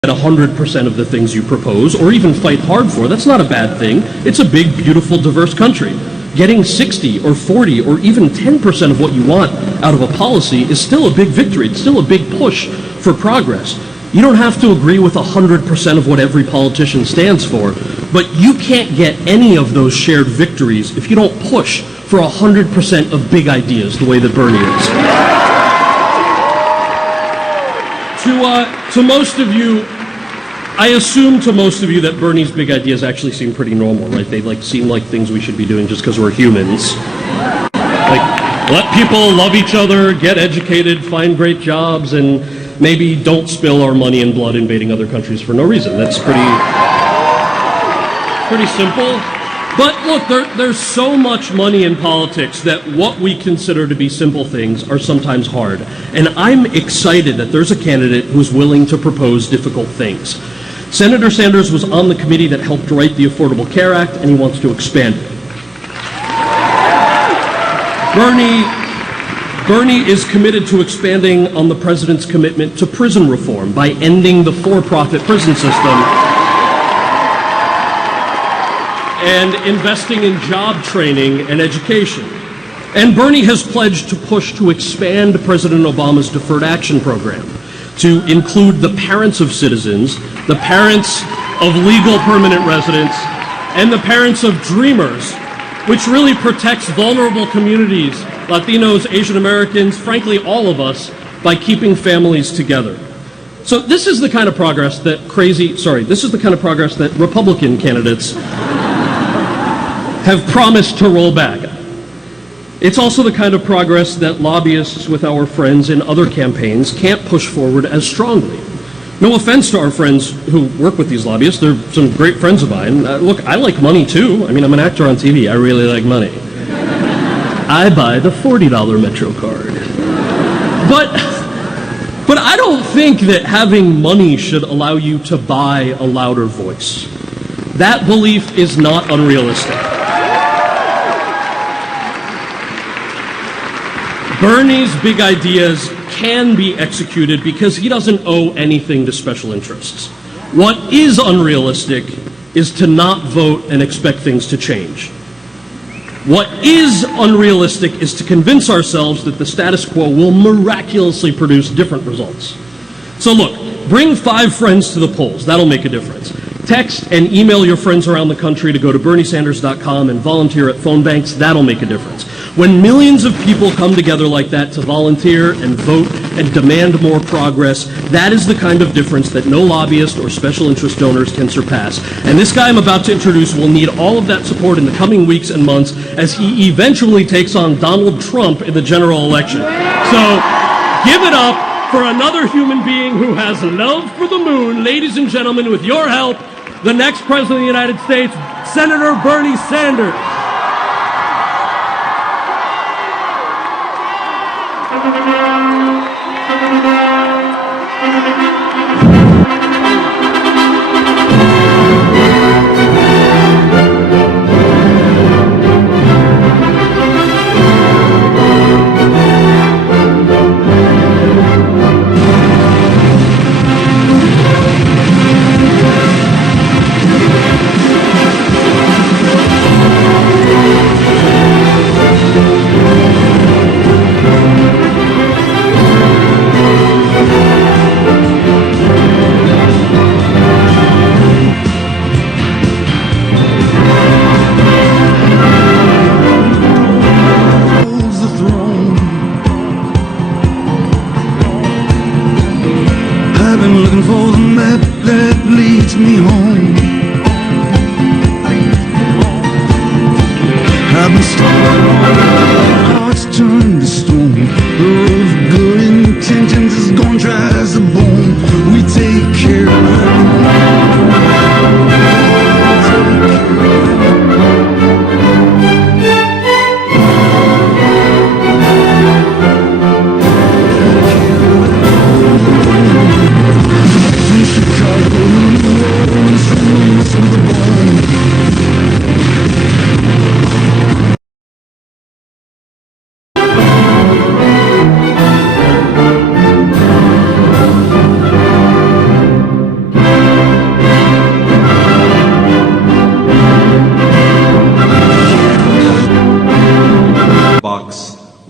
at 100% of the things you propose or even fight hard for. That's not a bad thing. It's a big, beautiful, diverse country. Getting 60 or 40 or even 10% of what you want out of a policy is still a big victory. It's still a big push for progress. You don't have to agree with 100% of what every politician stands for, but you can't get any of those shared victories if you don't push for 100% of big ideas the way that Bernie is. To most of you, I assume to most of you that Bernie's big ideas actually seem pretty normal, right? They seem like things we should be doing just because we're humans. Like, let people love each other, get educated, find great jobs, and maybe don't spill our money and blood invading other countries for no reason. That's pretty simple. But look, there's so much money in politics that what we consider to be simple things are sometimes hard. And I'm excited that there's a candidate who's willing to propose difficult things. Senator Sanders was on the committee that helped write the Affordable Care Act, and he wants to expand it. Bernie is committed to expanding on the president's commitment to prison reform by ending the for-profit prison system and investing in job training and education. And Bernie has pledged to push to expand President Obama's Deferred Action Program to include the parents of citizens, the parents of legal permanent residents, and the parents of dreamers, which really protects vulnerable communities, Latinos, Asian Americans, frankly, all of us, by keeping families together. So this is the kind of progress that Republican candidates have promised to roll back. It's also the kind of progress that lobbyists with our friends in other campaigns can't push forward as strongly. No offense to our friends who work with these lobbyists. They're some great friends of mine. Look, I like money too. I mean, I'm an actor on TV. I really like money. I buy the $40 Metro card. But I don't think that having money should allow you to buy a louder voice. That belief is not unrealistic. Bernie's big ideas can be executed because he doesn't owe anything to special interests. What is unrealistic is to not vote and expect things to change. What is unrealistic is to convince ourselves that the status quo will miraculously produce different results. So look, bring 5 friends to the polls. That'll make a difference. Text and email your friends around the country to go to berniesanders.com and volunteer at phone banks. That'll make a difference. When millions of people come together like that to volunteer and vote and demand more progress, that is the kind of difference that no lobbyist or special interest donors can surpass. And this guy I'm about to introduce will need all of that support in the coming weeks and months as he eventually takes on Donald Trump in the general election. So give it up for another human being who has love for the moon. Ladies and gentlemen, with your help, the next President of the United States, Senator Bernie Sanders. I've been looking for the map that leads me home. I've been stuck, hearts turned to stone. The road of good intentions is gone dry as a bone. We take care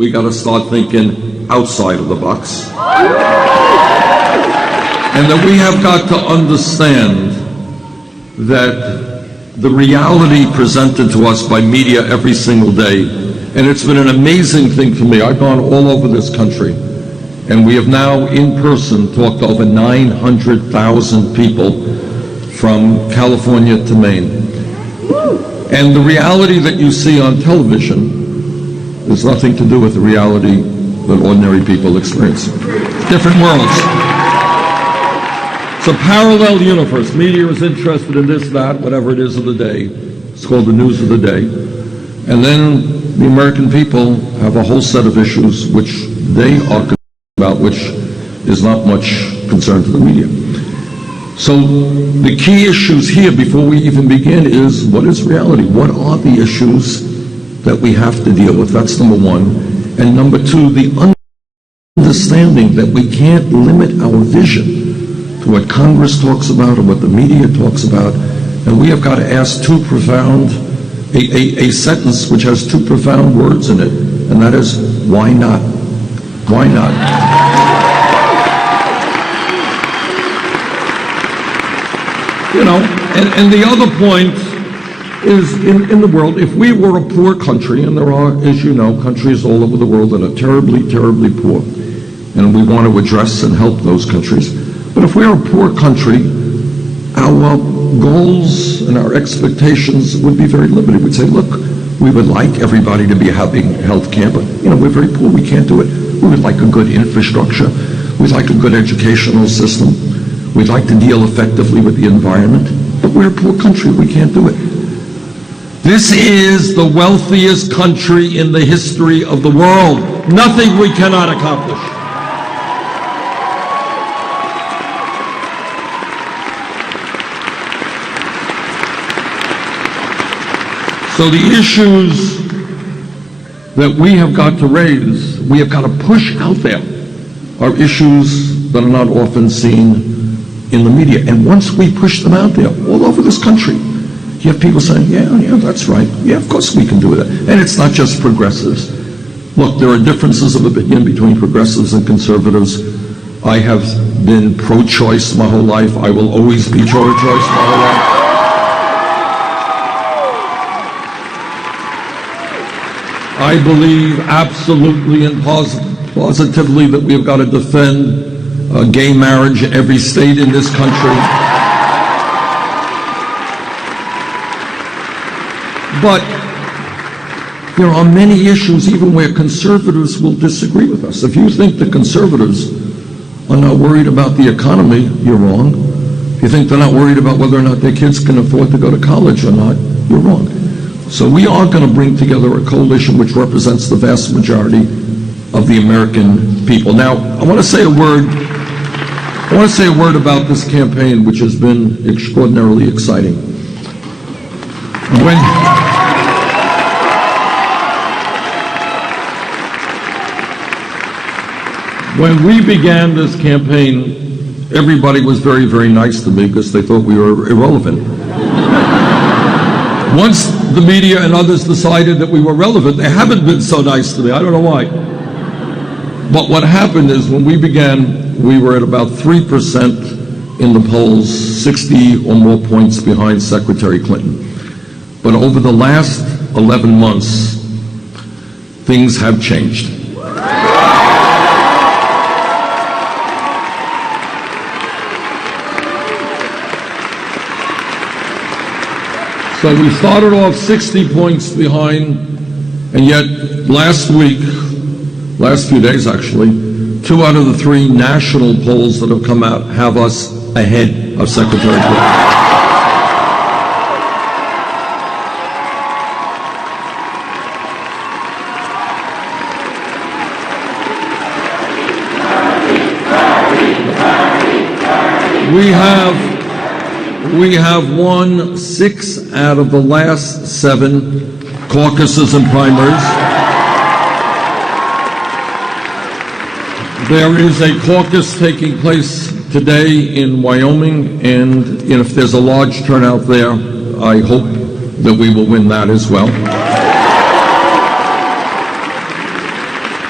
We got to start thinking outside of the box. And that we have got to understand that the reality presented to us by media every single day, and it's been an amazing thing for me. I've gone all over this country, and we have now in person talked to over 900,000 people from California to Maine. And the reality that you see on television has nothing to do with the reality that ordinary people experience. Different worlds. It's a parallel universe. Media is interested in this, that, whatever it is of the day. It's called the news of the day. And then the American people have a whole set of issues which they are concerned about, which is not much concern to the media. So the key issues here before we even begin is, what is reality? What are the issues that we have to deal with? That's number one. And number two, the understanding that we can't limit our vision to what Congress talks about or what the media talks about, and we have got to ask too profound, a sentence which has two profound words in it, and that is, why not? Why not? You know, and the other point is, in the world, if we were a poor country, and there are, as you know, countries all over the world that are terribly, terribly poor, and we want to address and help those countries. But if we're a poor country, our goals and our expectations would be very limited. We'd say, look, we would like everybody to be having health care, but, you know, we're very poor, we can't do it. We would like a good infrastructure. We'd like a good educational system. We'd like to deal effectively with the environment. But we're a poor country, we can't do it. This is the wealthiest country in the history of the world. Nothing we cannot accomplish. So the issues that we have got to raise, we have got to push out there, are issues that are not often seen in the media. And once we push them out there, all over this country, you have people saying, yeah, that's right. Yeah, of course we can do that. And it's not just progressives. Look, there are differences of opinion between progressives and conservatives. I have been pro-choice my whole life. I will always be pro-choice my whole life. I believe absolutely and positively that we have got to defend gay marriage in every state in this country. But there are many issues even where conservatives will disagree with us. If you think the conservatives are not worried about the economy, you're wrong. If you think they're not worried about whether or not their kids can afford to go to college or not, you're wrong. So we are going to bring together a coalition which represents the vast majority of the American people. Now, I want to say a word about this campaign, which has been extraordinarily exciting. When we began this campaign, everybody was very, very nice to me because they thought we were irrelevant. Once the media and others decided that we were relevant, they haven't been so nice to me. I don't know why. But what happened is when we began, we were at about 3% in the polls, 60 or more points behind Secretary Clinton. But over the last 11 months, things have changed. So we started off 60 points behind, and yet last few days actually, 2 out of the 3 national polls that have come out have us ahead of Secretary Clinton. We have won 6 out of the last 7 caucuses and primaries. There is a caucus taking place today in Wyoming, and if there's a large turnout there, I hope that we will win that as well.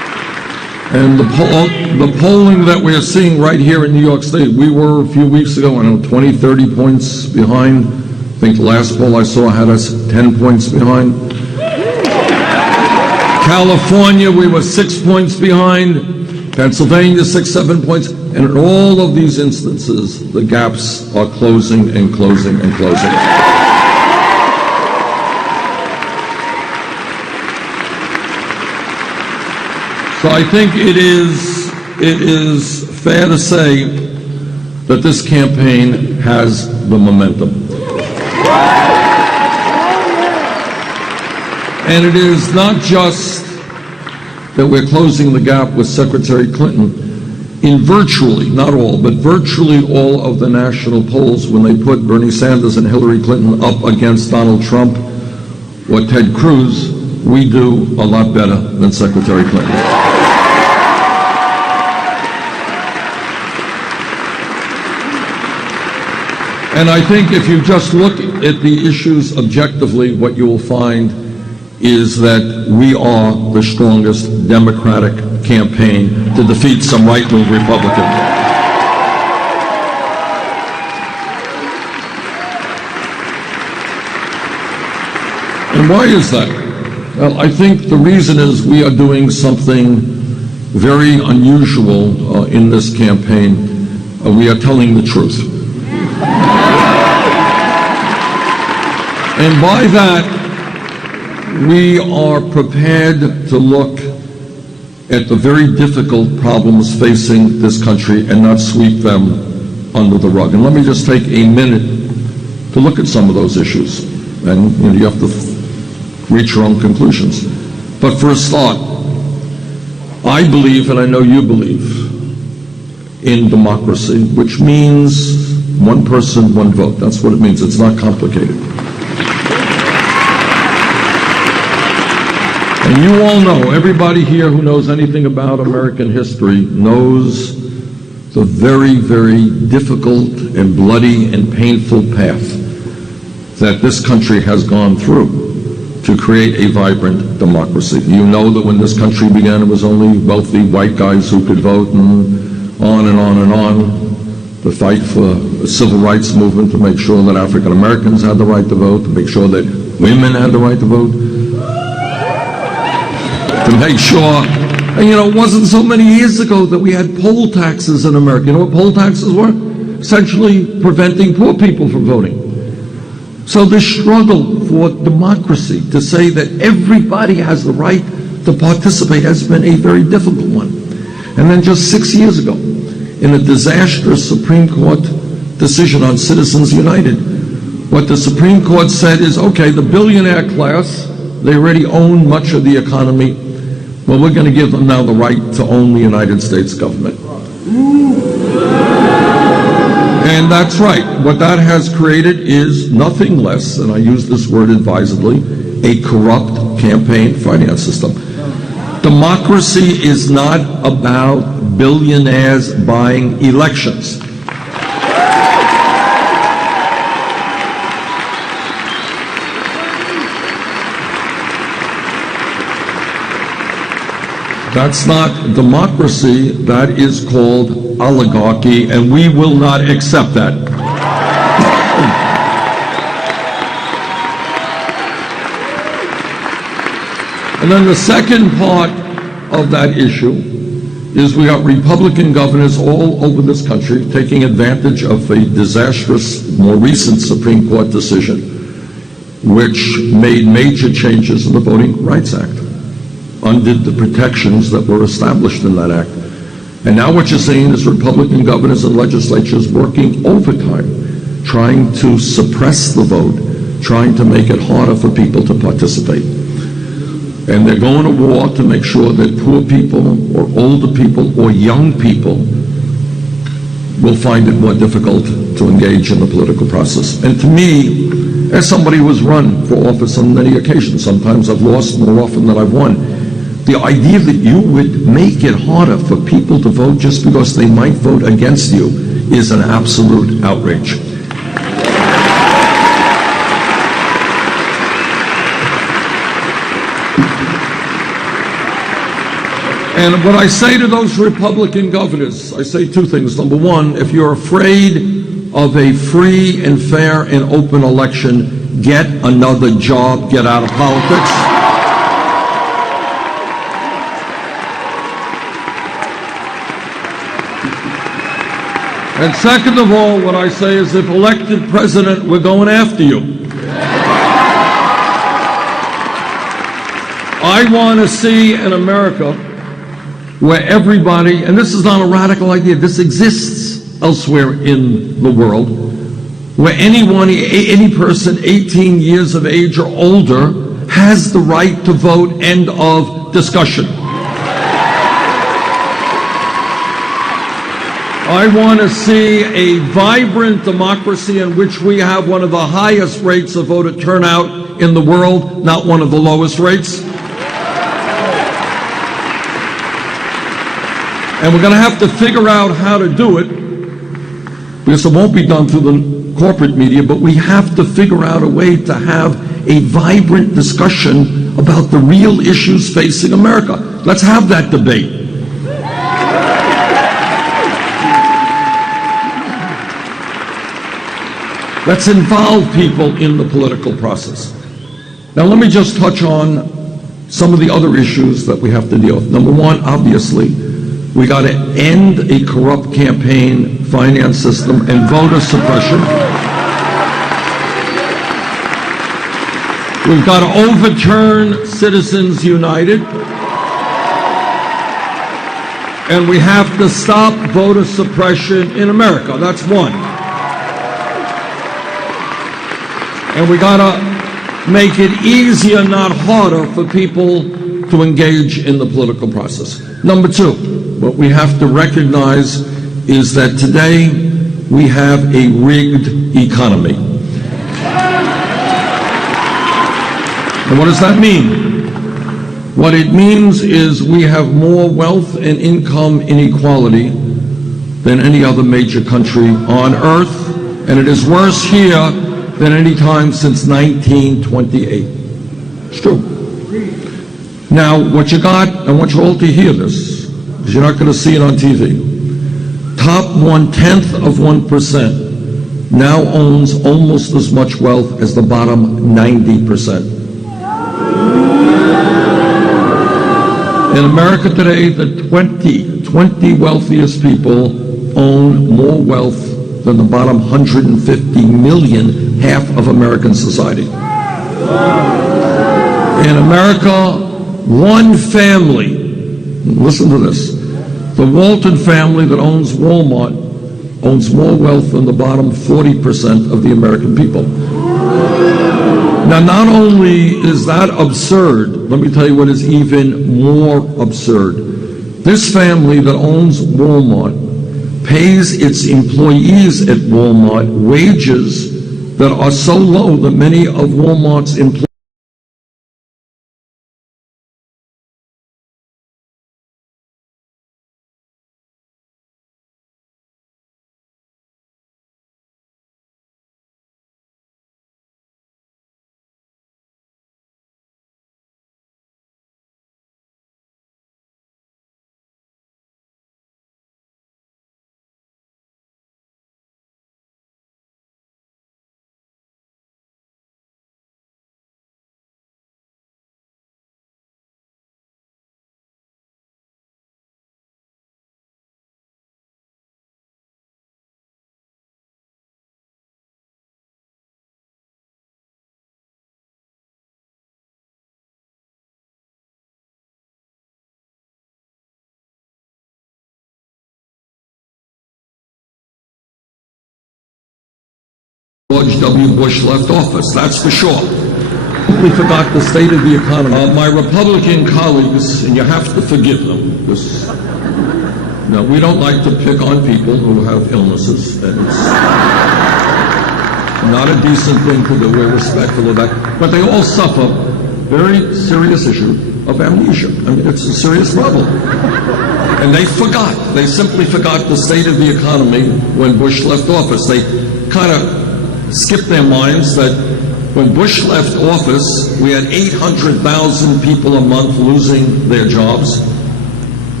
And the polling that we're seeing right here in New York State, we were a few weeks ago, I don't know, 20, 30 points behind. I think the last poll I saw had us 10 points behind. California, we were 6 points behind. Pennsylvania, 6, 7 points. And in all of these instances, the gaps are closing and closing and closing. So I think it is fair to say that this campaign has the momentum. And it is not just that we're closing the gap with Secretary Clinton. In virtually, not all, but virtually all of the national polls, when they put Bernie Sanders and Hillary Clinton up against Donald Trump or Ted Cruz, we do a lot better than Secretary Clinton. And I think if you just look at the issues objectively, what you will find is that we are the strongest Democratic campaign to defeat some right-wing Republicans. And why is that? Well, I think the reason is we are doing something very unusual in this campaign. We are telling the truth. And by that, we are prepared to look at the very difficult problems facing this country and not sweep them under the rug. And let me just take a minute to look at some of those issues. And you have to reach your own conclusions. But for a start, I believe, and I know you believe, in democracy, which means one person, one vote. That's what it means. It's not complicated. And you all know, everybody here who knows anything about American history knows the very, very difficult and bloody and painful path that this country has gone through to create a vibrant democracy. You know that when this country began, it was only wealthy white guys who could vote, and on and on and on. The fight for the civil rights movement to make sure that African Americans had the right to vote, to make sure that women had the right to vote, to make sure, and it wasn't so many years ago that we had poll taxes in America. You know what poll taxes were? Essentially preventing poor people from voting. So the struggle for democracy, to say that everybody has the right to participate, has been a very difficult one. And then just 6 years ago, in a disastrous Supreme Court decision on Citizens United, what the Supreme Court said is, okay, the billionaire class, they already own much of the economy. Well, we're going to give them now the right to own the United States government. And that's right. What that has created is nothing less, and I use this word advisedly, a corrupt campaign finance system. Democracy is not about billionaires buying elections. That's not democracy, that is called oligarchy, and we will not accept that. And then the second part of that issue is we got Republican governors all over this country taking advantage of a disastrous, more recent Supreme Court decision, which made major changes in the Voting Rights Act, undid the protections that were established in that act. And now what you're seeing is Republican governors and legislatures working overtime, trying to suppress the vote, trying to make it harder for people to participate. And they're going to war to make sure that poor people or older people or young people will find it more difficult to engage in the political process. And to me, as somebody who has run for office on many occasions, sometimes I've lost more often than I've won, the idea that you would make it harder for people to vote just because they might vote against you is an absolute outrage. And what I say to those Republican governors, I say two things. Number one, if you're afraid of a free and fair and open election, get another job, get out of politics. And second of all, what I say is if elected president, we're going after you. I want to see an America where everybody, and this is not a radical idea, this exists elsewhere in the world, where any person 18 years of age or older has the right to vote, end of discussion. I want to see a vibrant democracy in which we have one of the highest rates of voter turnout in the world, not one of the lowest rates. And we're going to have to figure out how to do it, because it won't be done through the corporate media, but we have to figure out a way to have a vibrant discussion about the real issues facing America. Let's have that debate. Let's involve people in the political process. Now, let me just touch on some of the other issues that we have to deal with. Number one, obviously, we got to end a corrupt campaign finance system and voter suppression. We've got to overturn Citizens United. And we have to stop voter suppression in America. That's one. And we got to make it easier, not harder, for people to engage in the political process. Number two, what we have to recognize is that today we have a rigged economy. And what does that mean? What it means is we have more wealth and income inequality than any other major country on earth, and it is worse here than any time since 1928. It's true. Now, what you got, I want you all to hear this, because you're not going to see it on TV. Top 0.1% now owns almost as much wealth as the bottom 90%. In America today, the 20 wealthiest people own more wealth than the bottom 150 million, half of American society. In America, one family, listen to this, the Walton family that owns Walmart owns more wealth than the bottom 40% of the American people. Now, not only is that absurd, let me tell you what is even more absurd. This family that owns Walmart pays its employees at Walmart wages that are so low that many of Walmart's employees George W. Bush left office, that's for sure. We forgot the state of the economy. My Republican colleagues, and you have to forgive them, because we don't like to pick on people who have illnesses, and it's not a decent thing to do. We're respectful of that. But they all suffer very serious issue of amnesia. I mean, it's a serious level. And they simply forgot the state of the economy when Bush left office. They kind of skip their minds that when Bush left office, we had 800,000 people a month losing their jobs.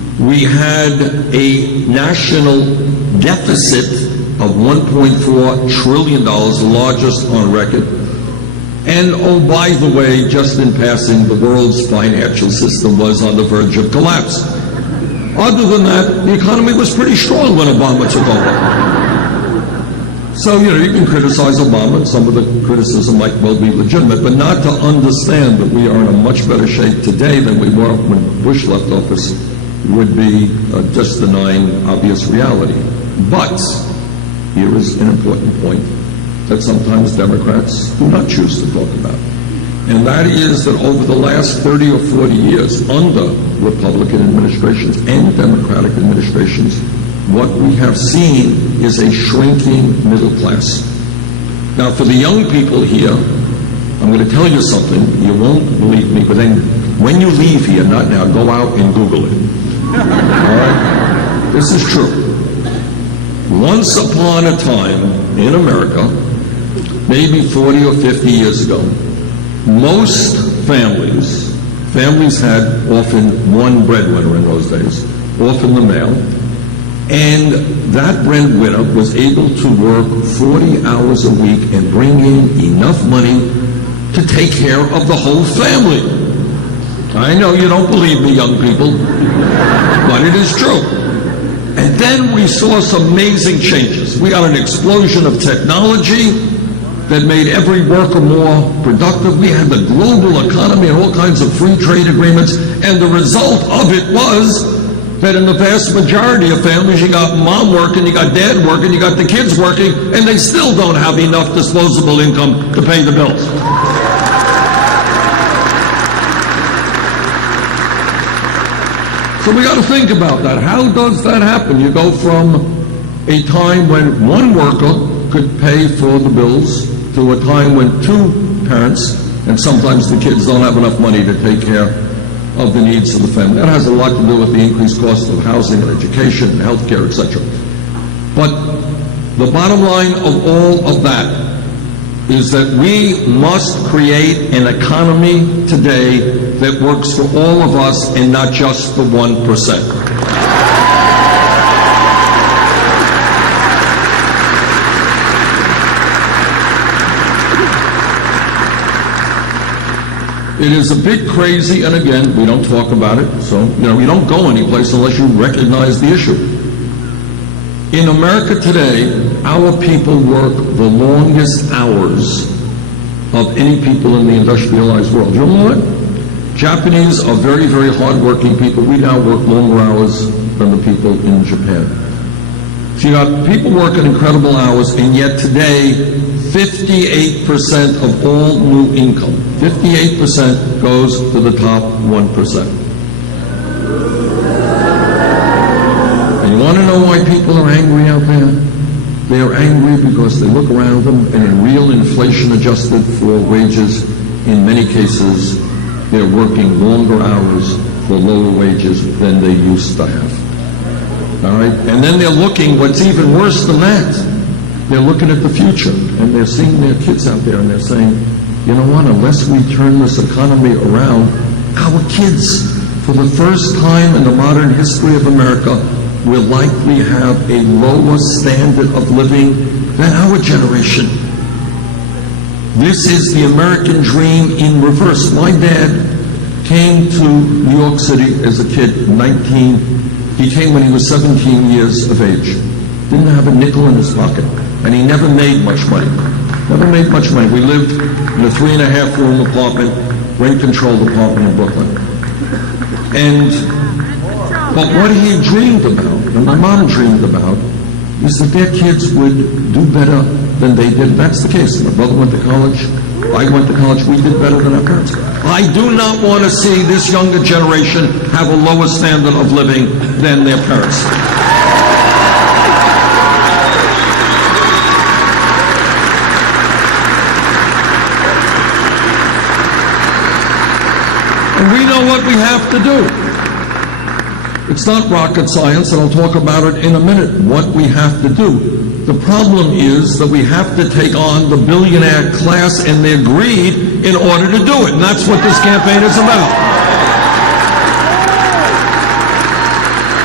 We had a national deficit of $1.4 trillion, the largest on record. And, oh, by the way, just in passing, the world's financial system was on the verge of collapse. Other than that, the economy was pretty strong when Obama took over. So, you can criticize Obama, and some of the criticism might well be legitimate, but not to understand that we are in a much better shape today than we were when Bush left office would be just denying obvious reality. But here is an important point that sometimes Democrats do not choose to talk about. And that is that over the last 30 or 40 years, under Republican administrations and Democratic administrations, what we have seen is a shrinking middle class. Now, for the young people here, I'm going to tell you something. You won't believe me, but then when you leave here, not now, go out and Google it. All right? This is true. Once upon a time in America, maybe 40 or 50 years ago, most families had often one breadwinner in those days, often the male, and that breadwinner was able to work 40 hours a week and bring in enough money to take care of the whole family. I know you don't believe me, young people, but it is true. And then we saw some amazing changes. We got an explosion of technology that made every worker more productive. We had the global economy and all kinds of free trade agreements, and the result of it was that in the vast majority of families, you got mom working, you got dad working, you got the kids working, and they still don't have enough disposable income to pay the bills. So we got to think about that. How does that happen? You go from a time when one worker could pay for the bills to a time when two parents, and sometimes the kids don't have enough money to take care of the needs of the family. That has a lot to do with the increased cost of housing and education and health care, etc. But the bottom line of all of that is that we must create an economy today that works for all of us and not just the 1%. It is a bit crazy, and again, we don't talk about it, so, you don't go anyplace unless you recognize the issue. In America today, our people work the longest hours of any people in the industrialized world. You know what? Japanese are very, very hard-working people. We now work longer hours than the people in Japan. So you got people working incredible hours, and yet today, 58% of all new income, 58% goes to the top 1%. And you want to know why people are angry out there? They are angry because they look around them, and in real inflation adjusted for wages, in many cases, they're working longer hours for lower wages than they used to have. All right? And then they're looking, what's even worse than that, they're looking at the future, and they're seeing their kids out there, and they're saying, you know what, unless we turn this economy around, our kids, for the first time in the modern history of America, will likely have a lower standard of living than our generation. This is the American dream in reverse. My dad came to New York City as a kid, he came when he was 17 years of age. Didn't have a nickel in his pocket. And he never made much money. Never made much money. We lived in a 3.5-room apartment, rent-controlled apartment in Brooklyn. But what he dreamed about, and my mom dreamed about, is that their kids would do better than they did. That's the case. My brother went to college. I went to college. We did better than our parents. I do not want to see this younger generation have a lower standard of living than their parents. And we know what we have to do. It's not rocket science, and I'll talk about it in a minute, what we have to do. The problem is that we have to take on the billionaire class and their greed in order to do it, and that's what this campaign is about.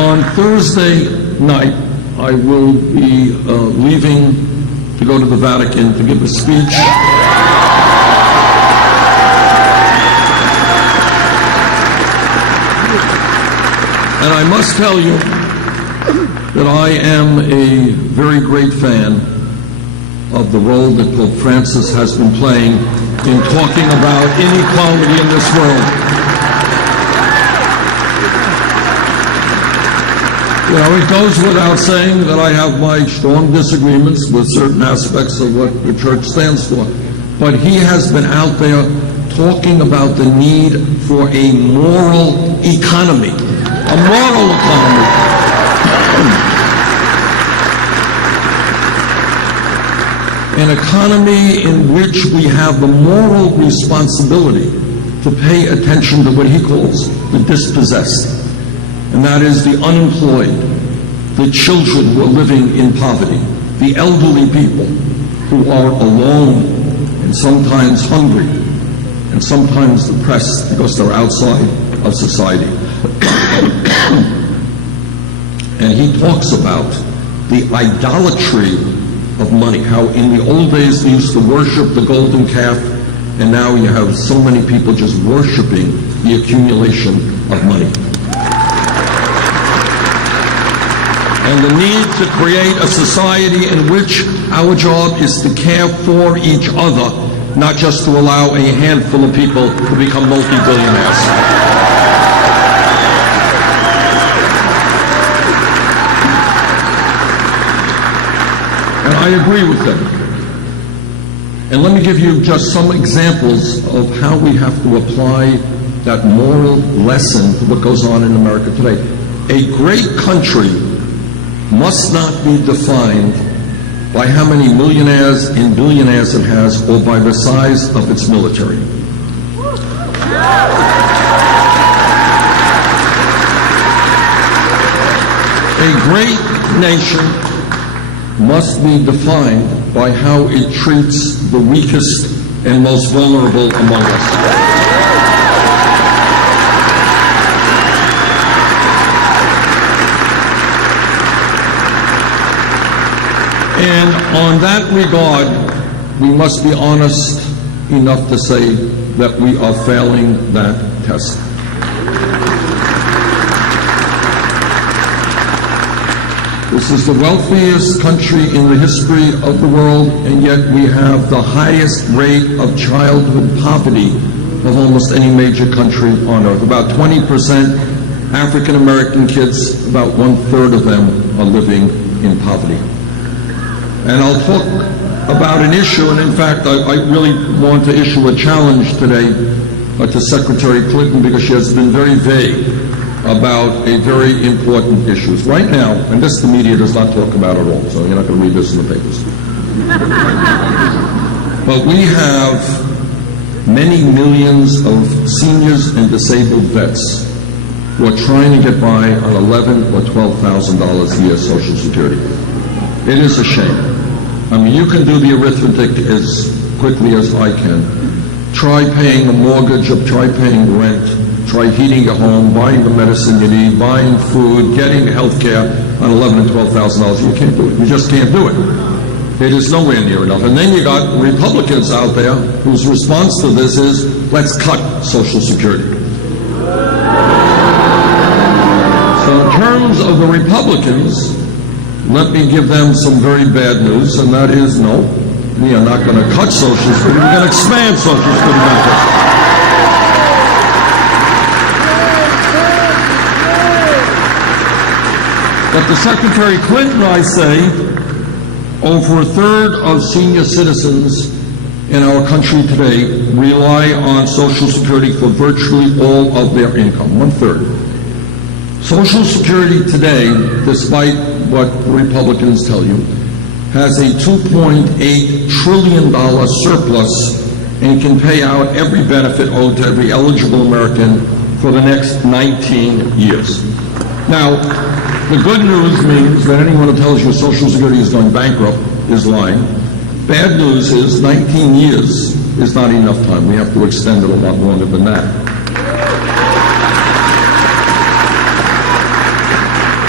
On Thursday night, I will be leaving to go to the Vatican to give a speech. And I must tell you that I am a very great fan of the role that Pope Francis has been playing in talking about inequality in this world. You know, it goes without saying that I have my strong disagreements with certain aspects of what the church stands for. But he has been out there talking about the need for a moral economy, a moral economy. An economy in which we have the moral responsibility to pay attention to what he calls the dispossessed, and that is the unemployed, the children who are living in poverty, the elderly people who are alone and sometimes hungry and sometimes depressed because they're outside of society. And he talks about the idolatry of money, how in the old days they used to worship the golden calf, and now you have so many people just worshiping the accumulation of money. And the need to create a society in which our job is to care for each other, not just to allow a handful of people to become multi-billionaires. And I agree with them. And let me give you just some examples of how we have to apply that moral lesson to what goes on in America today. A great country must not be defined by how many millionaires and billionaires it has or by the size of its military. A great nation must be defined by how it treats the weakest and most vulnerable among us. And on that regard, we must be honest enough to say that we are failing that test. This is the wealthiest country in the history of the world, and yet we have the highest rate of childhood poverty of almost any major country on earth. About 20% African American kids, about 1/3 of them are living in poverty. And I'll talk about an issue, and in fact, I really want to issue a challenge today to Secretary Clinton, because she has been very vague about a very important issue. Right now, and this the media does not talk about at all, so you're not going to read this in the papers. But we have many millions of seniors and disabled vets who are trying to get by on $11,000 or $12,000 a year Social Security. It is a shame. I mean, you can do the arithmetic as quickly as I can. Try paying a mortgage, or try paying rent, try heating your home, buying the medicine you need, buying food, getting health care on $11,000 and $12,000. You can't do it. You just can't do it. It is nowhere near enough. And then you got Republicans out there whose response to this is, let's cut Social Security. So in terms of the Republicans, let me give them some very bad news, and that is, no, we are not going to cut Social Security. We're going to expand Social Security benefits. But to Secretary Clinton, I say, over 1/3 of senior citizens in our country today rely on Social Security for virtually all of their income, 1/3. Social Security today, despite what Republicans tell you, has a $2.8 trillion surplus and can pay out every benefit owed to every eligible American for the next 19 years. Now, the good news means that anyone who tells you Social Security is going bankrupt is lying. Bad news is 19 years is not enough time. We have to extend it a lot longer than that.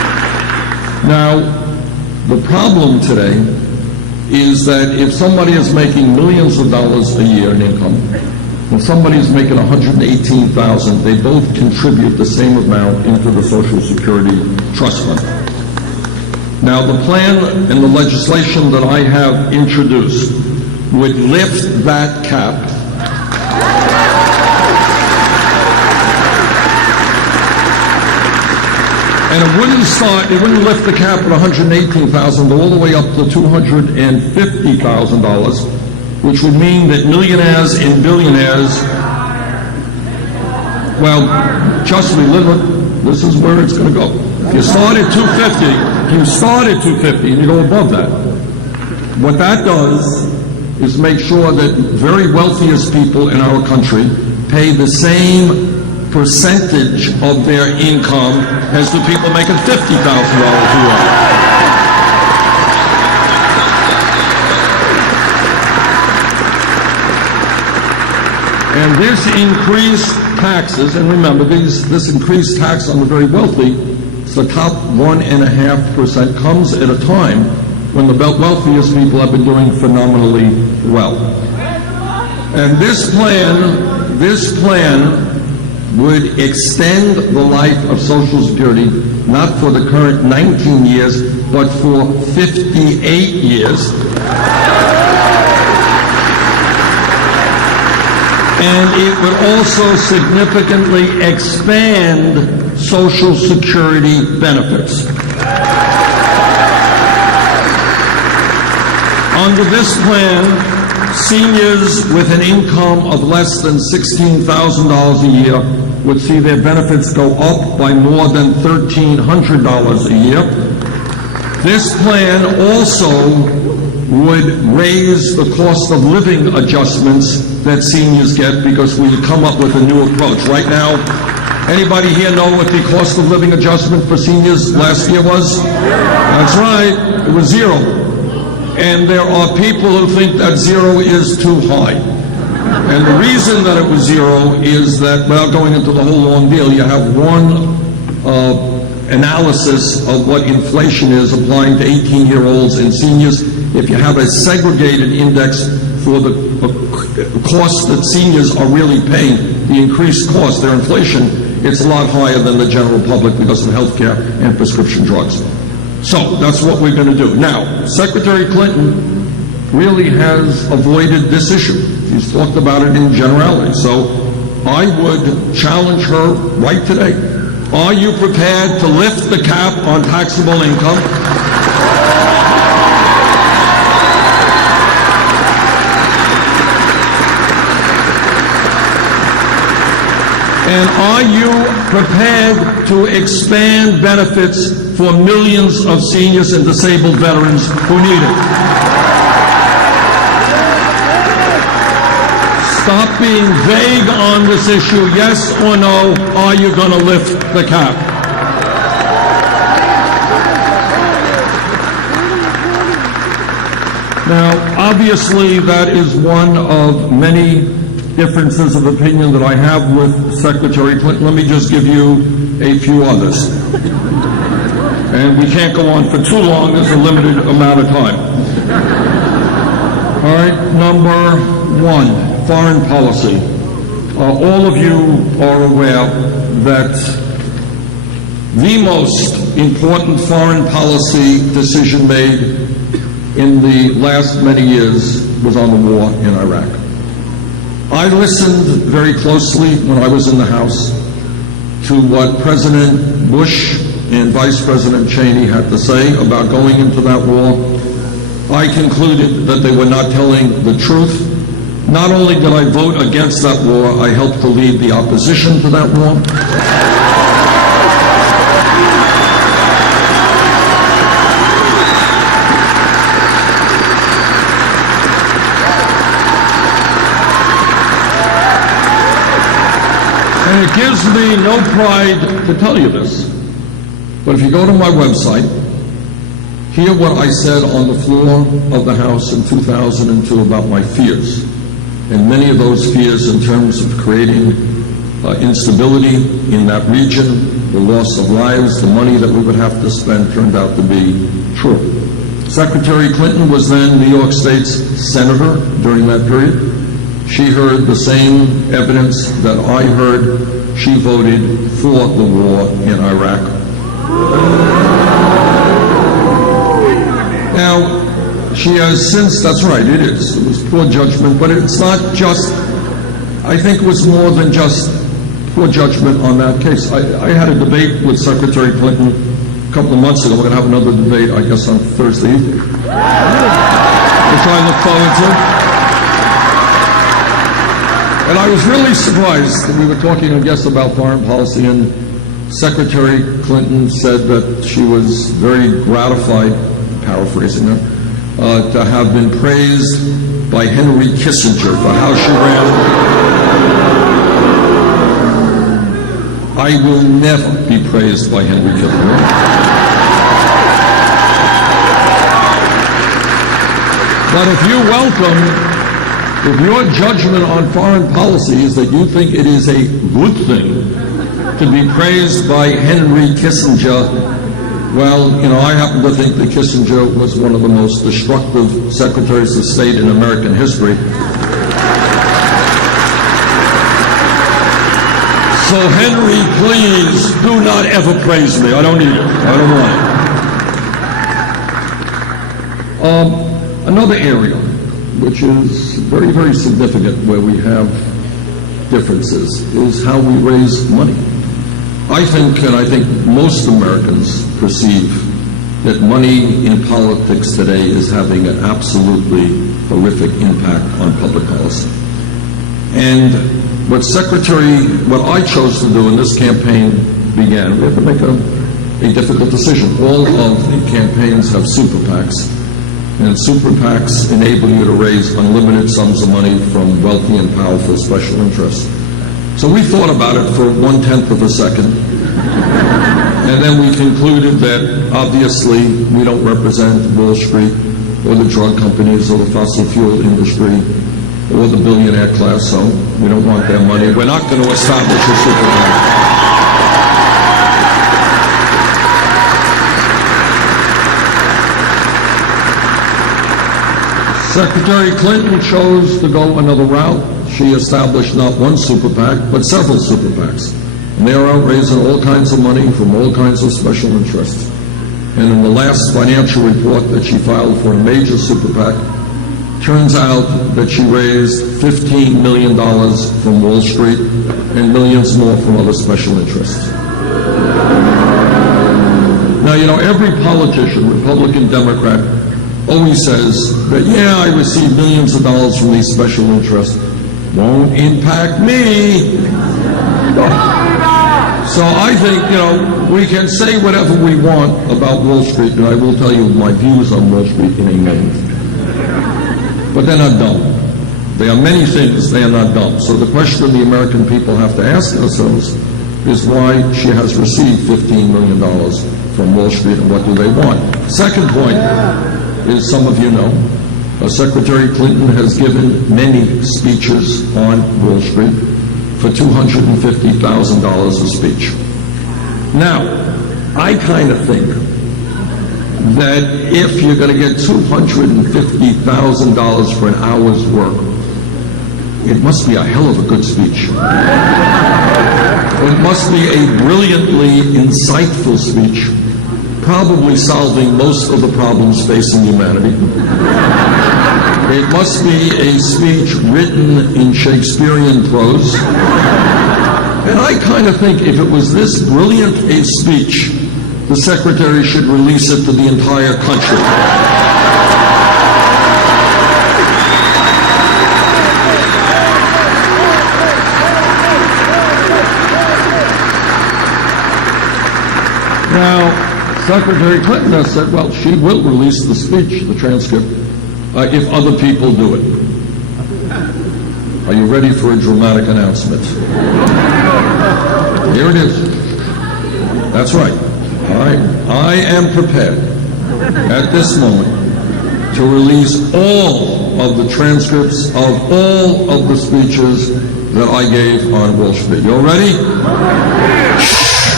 Now, the problem today is that if somebody is making millions of dollars a year in income, and somebody is making $118,000, they both contribute the same amount into the Social Security Trust Fund. Now, the plan and the legislation that I have introduced would lift that cap and it wouldn't lift the cap at $118,000 all the way up to $250,000, which would mean that millionaires and billionaires, well, trust me, this is where it's going to go. If you start at 250 and you go above that, what that does is make sure that very wealthiest people in our country pay the same percentage of their income as the people making $50,000 a year. And this increased taxes, and remember, this increased tax on the very wealthy, the top 1.5%, comes at a time when the wealthiest people have been doing phenomenally well. And this plan would extend the life of Social Security, not for the current 19 years, but for 58 years. And it would also significantly expand Social Security benefits. Under this plan, seniors with an income of less than $16,000 a year would see their benefits go up by more than $1,300 a year. This plan also would raise the cost of living adjustments that seniors get because we come up with a new approach. Right now, anybody here know what the cost of living adjustment for seniors last year was? That's right, it was zero. And there are people who think that zero is too high. And the reason that it was zero is that, without going into the whole long deal, you have one analysis of what inflation is applying to 18-year-olds and seniors. If you have a segregated index for the cost that seniors are really paying, the increased cost, their inflation, it's a lot higher than the general public because of health care and prescription drugs. So that's what we're going to do. Now, Secretary Clinton really has avoided this issue. She's talked about it in generality. So I would challenge her right today. Are you prepared to lift the cap on taxable income? And are you prepared to expand benefits for millions of seniors and disabled veterans who need it? Stop being vague on this issue. Yes or no, are you going to lift the cap? Now, obviously, that is one of many differences of opinion that I have with Secretary Clinton. Let me just give you a few others. And we can't go on for too long. There's a limited amount of time. All right, number one, foreign policy. All of you are aware that the most important foreign policy decision made in the last many years was on the war in Iraq. I listened very closely when I was in the House to what President Bush and Vice President Cheney had to say about going into that war. I concluded that they were not telling the truth. Not only did I vote against that war, I helped to lead the opposition to that war. And it gives me no pride to tell you this, but if you go to my website, hear what I said on the floor of the House in 2002 about my fears. And many of those fears in terms of creating instability in that region, the loss of lives, the money that we would have to spend turned out to be true. Secretary Clinton was then New York State's senator during that period. She heard the same evidence that I heard. She voted for the war in Iraq. Now, she has since, that's right, it is. It was poor judgment, but it's not just, I think it was more than just poor judgment on that case. I had a debate with Secretary Clinton a couple of months ago. We're going to have another debate, I guess, on Thursday evening, which I look forward to. And I was really surprised that we were talking, I guess, about foreign policy, and Secretary Clinton said that she was very gratified, paraphrasing her, to have been praised by Henry Kissinger for how she ran. I will never be praised by Henry Kissinger. But if your judgment on foreign policy is that you think it is a good thing to be praised by Henry Kissinger, well, I happen to think that Kissinger was one of the most destructive secretaries of state in American history. So, Henry, please do not ever praise me. I don't need it. I don't want it. Another area which is very, very significant where we have differences is how we raise money. I think, and I think most Americans perceive, that money in politics today is having an absolutely horrific impact on public policy. And what I chose to do in this campaign began, we have to make a difficult decision. All of the campaigns have super PACs, and super PACs enable you to raise unlimited sums of money from wealthy and powerful special interests. So we thought about it for 1/10 of a second, and then we concluded that obviously we don't represent Wall Street or the drug companies or the fossil fuel industry or the billionaire class, so we don't want their money. We're not going to establish a super PAC. Secretary Clinton chose to go another route. She established not one super PAC, but several super PACs. And they are out raising all kinds of money from all kinds of special interests. And in the last financial report that she filed for a major super PAC, turns out that she raised $15 million from Wall Street and millions more from other special interests. Now, every politician, Republican, Democrat, always says that, yeah, I receive millions of dollars from these special interests. Won't impact me. So I think, we can say whatever we want about Wall Street, and I will tell you my views on Wall Street in a minute. But they're not dumb. They are many things, they are not dumb. So the question the American people have to ask themselves is why she has received $15 million from Wall Street and what do they want. Second point is, some of you know, Secretary Clinton has given many speeches on Wall Street for $250,000 a speech. Now, I kind of think that if you're going to get $250,000 for an hour's work, it must be a hell of a good speech. It must be a brilliantly insightful speech, probably solving most of the problems facing humanity. It must be a speech written in Shakespearean prose. And I kind of think if it was this brilliant a speech, the Secretary should release it to the entire country. Now, Secretary Clinton has said, well, she will release the speech, the transcript, if other people do it. Are you ready for a dramatic announcement? Here it is. That's right. I am prepared at this moment to release all of the transcripts of all of the speeches that I gave on Wall Street. You all ready?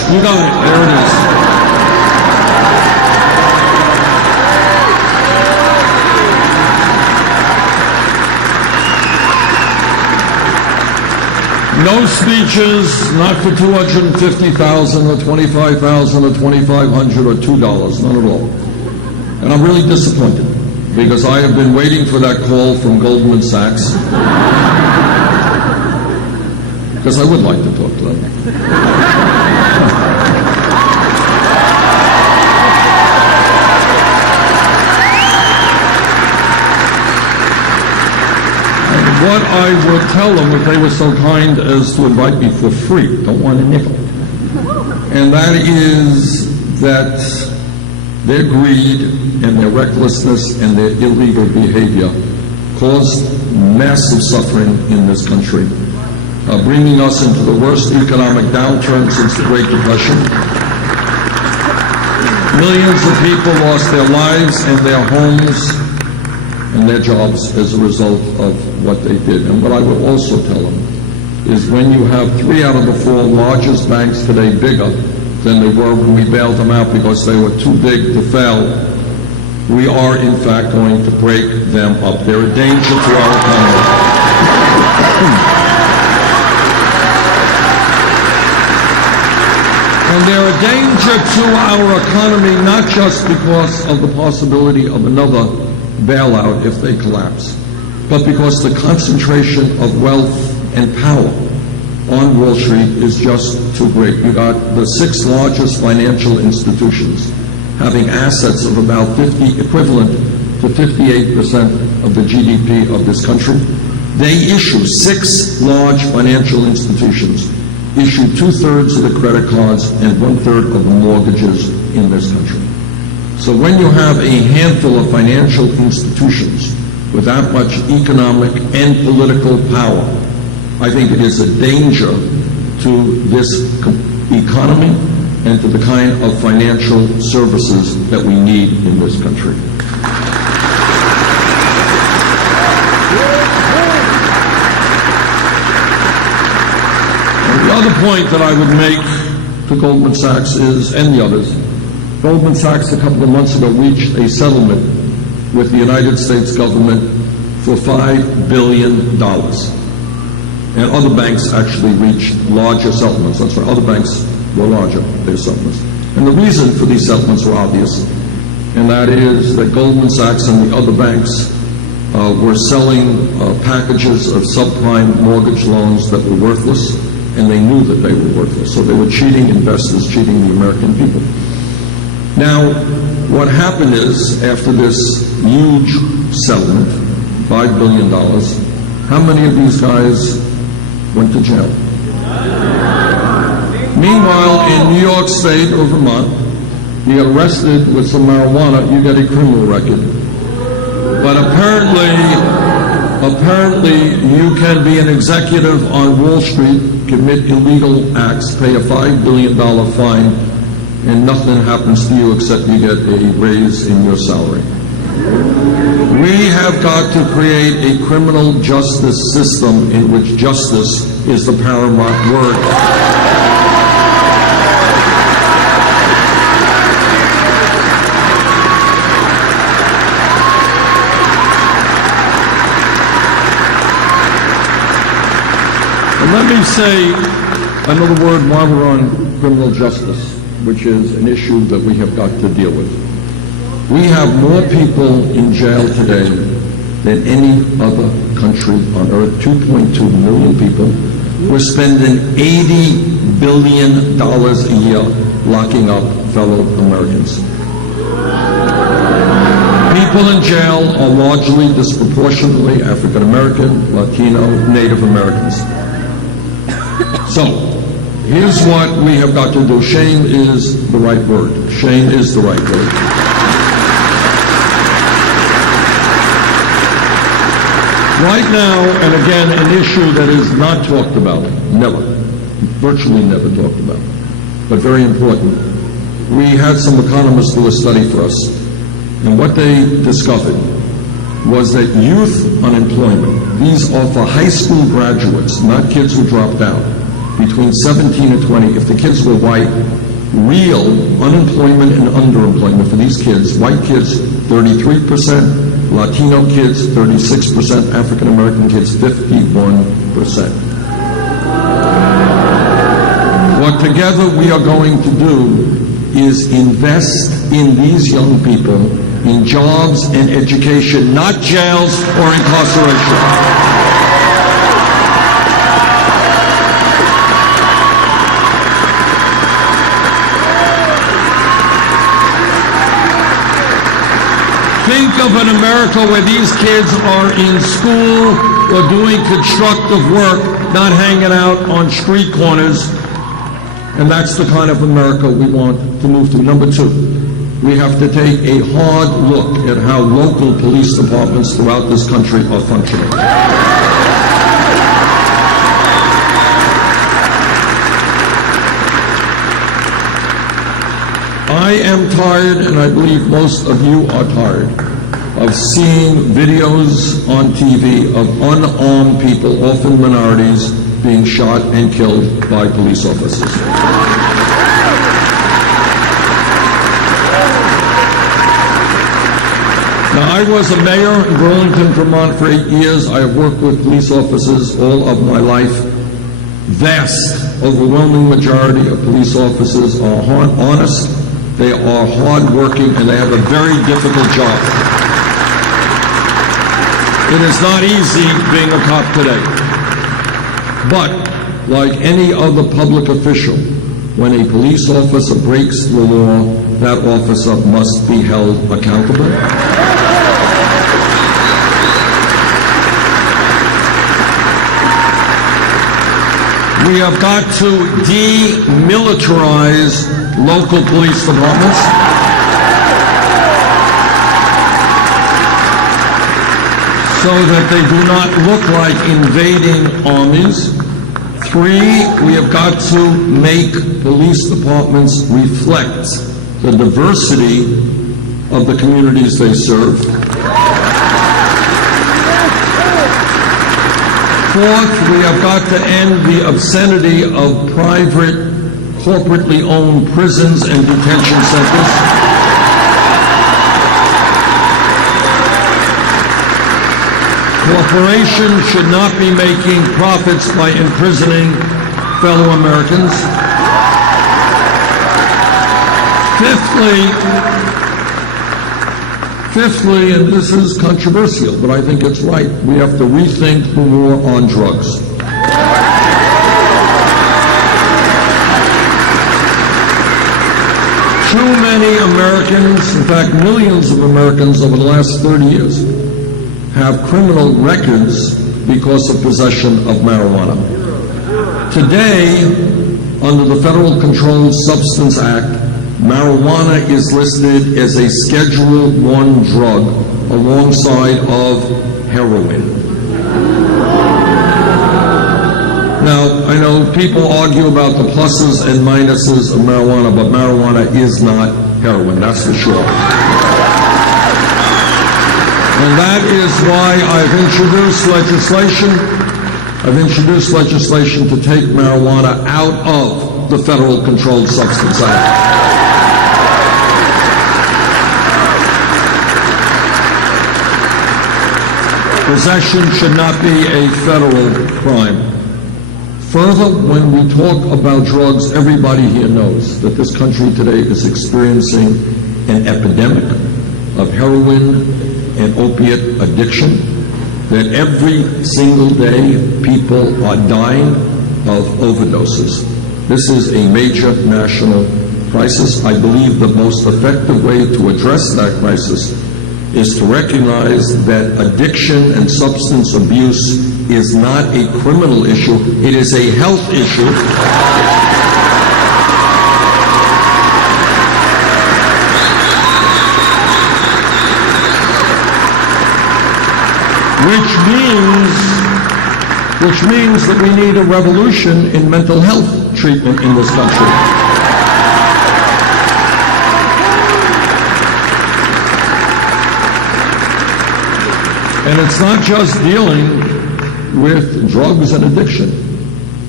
You got it. There it is. No speeches, not for $250,000 or $25,000 or $2,500 or $2, none at all. And I'm really disappointed because I have been waiting for that call from Goldman Sachs because I would like to talk to them. What I would tell them if they were so kind as to invite me for free, don't want a nickel, and that is that their greed and their recklessness and their illegal behavior caused massive suffering in this country, bringing us into the worst economic downturn since the Great Depression. Millions of people lost their lives and their homes and their jobs as a result of what they did. And what I would also tell them is when you have 3 out of the 4 largest banks today bigger than they were when we bailed them out because they were too big to fail, we are in fact going to break them up. They're a danger to our economy. And they're a danger to our economy not just because of the possibility of another bailout if they collapse, but because the concentration of wealth and power on Wall Street is just too great. You got the 6 largest financial institutions having assets of about equivalent to 58% of the GDP of this country. They issue 6 large financial institutions issue 2/3 of the credit cards and 1/3 of the mortgages in this country. So when you have a handful of financial institutions with that much economic and political power, I think it is a danger to this economy and to the kind of financial services that we need in this country. And the other point that I would make to Goldman Sachs is, and the others, Goldman Sachs a couple of months ago reached a settlement with the United States government for $5 billion. And other banks actually reached larger settlements. That's why other banks were larger, their settlements. And the reason for these settlements were obvious, and that is that Goldman Sachs and the other banks were selling packages of subprime mortgage loans that were worthless, and they knew that they were worthless. So they were cheating investors, cheating the American people. Now, what happened is, after this huge settlement, $5 billion, how many of these guys went to jail? Meanwhile, in New York State or Vermont, you get arrested with some marijuana, you get a criminal record. But apparently you can be an executive on Wall Street, commit illegal acts, pay a $5 billion fine, and nothing happens to you except you get a raise in your salary. We have got to create a criminal justice system in which justice is the paramount word. And let me say another word while we're on criminal justice, which is an issue that we have got to deal with. We have more people in jail today than any other country on earth, 2.2 million people. We're spending $80 billion a year locking up fellow Americans. People in jail are largely disproportionately African American, Latino, Native Americans. So, here's what we have got to do. Shame is the right word. Shame is the right word. Right now, and again, an issue that is not talked about, never, virtually never talked about, but very important. We had some economists do a study for us, and what they discovered was that youth unemployment, these are for high school graduates, not kids who dropped out, between 17 and 20, if the kids were white, real unemployment and underemployment for these kids, white kids 33%, Latino kids 36%, African American kids 51%. What together we are going to do is invest in these young people in jobs and education, not jails or incarceration. Think of an America where these kids are in school or doing constructive work, not hanging out on street corners. And that's the kind of America we want to move to. Number two, we have to take a hard look at how local police departments throughout this country are functioning. I am tired, and I believe most of you are tired, of seeing videos on TV of unarmed people, often minorities, being shot and killed by police officers. Now, I was a mayor in Burlington, Vermont for 8 years. I have worked with police officers all of my life. Vast, overwhelming majority of police officers are honest, they are hardworking, and they have a very difficult job. It is not easy being a cop today. But, like any other public official, when a police officer breaks the law, that officer must be held accountable. We have got to demilitarize local police departments. So that they do not look like invading armies. 3, we have got to make police departments reflect the diversity of the communities they serve. 4th, we have got to end the obscenity of private, corporately owned prisons and detention centers. Corporations should not be making profits by imprisoning fellow Americans. Fifthly, and this is controversial, but I think it's right, we have to rethink the war on drugs. Too many Americans, in fact millions of Americans over the last 30 years, have criminal records because of possession of marijuana. Today, under the Federal Controlled Substance Act, marijuana is listed as a Schedule I drug alongside of heroin. Now, I know people argue about the pluses and minuses of marijuana, but marijuana is not heroin, that's for sure. And that is why I've introduced legislation to take marijuana out of the Federal Controlled Substance Act. Possession should not be a federal crime. Further, when we talk about drugs, everybody here knows that this country today is experiencing an epidemic of heroin and opiate addiction, that every single day people are dying of overdoses. This is a major national crisis. I believe the most effective way to address that crisis is to recognize that addiction and substance abuse is not a criminal issue, it is a health issue. Which means that we need a revolution in mental health treatment in this country. And it's not just dealing with drugs and addiction.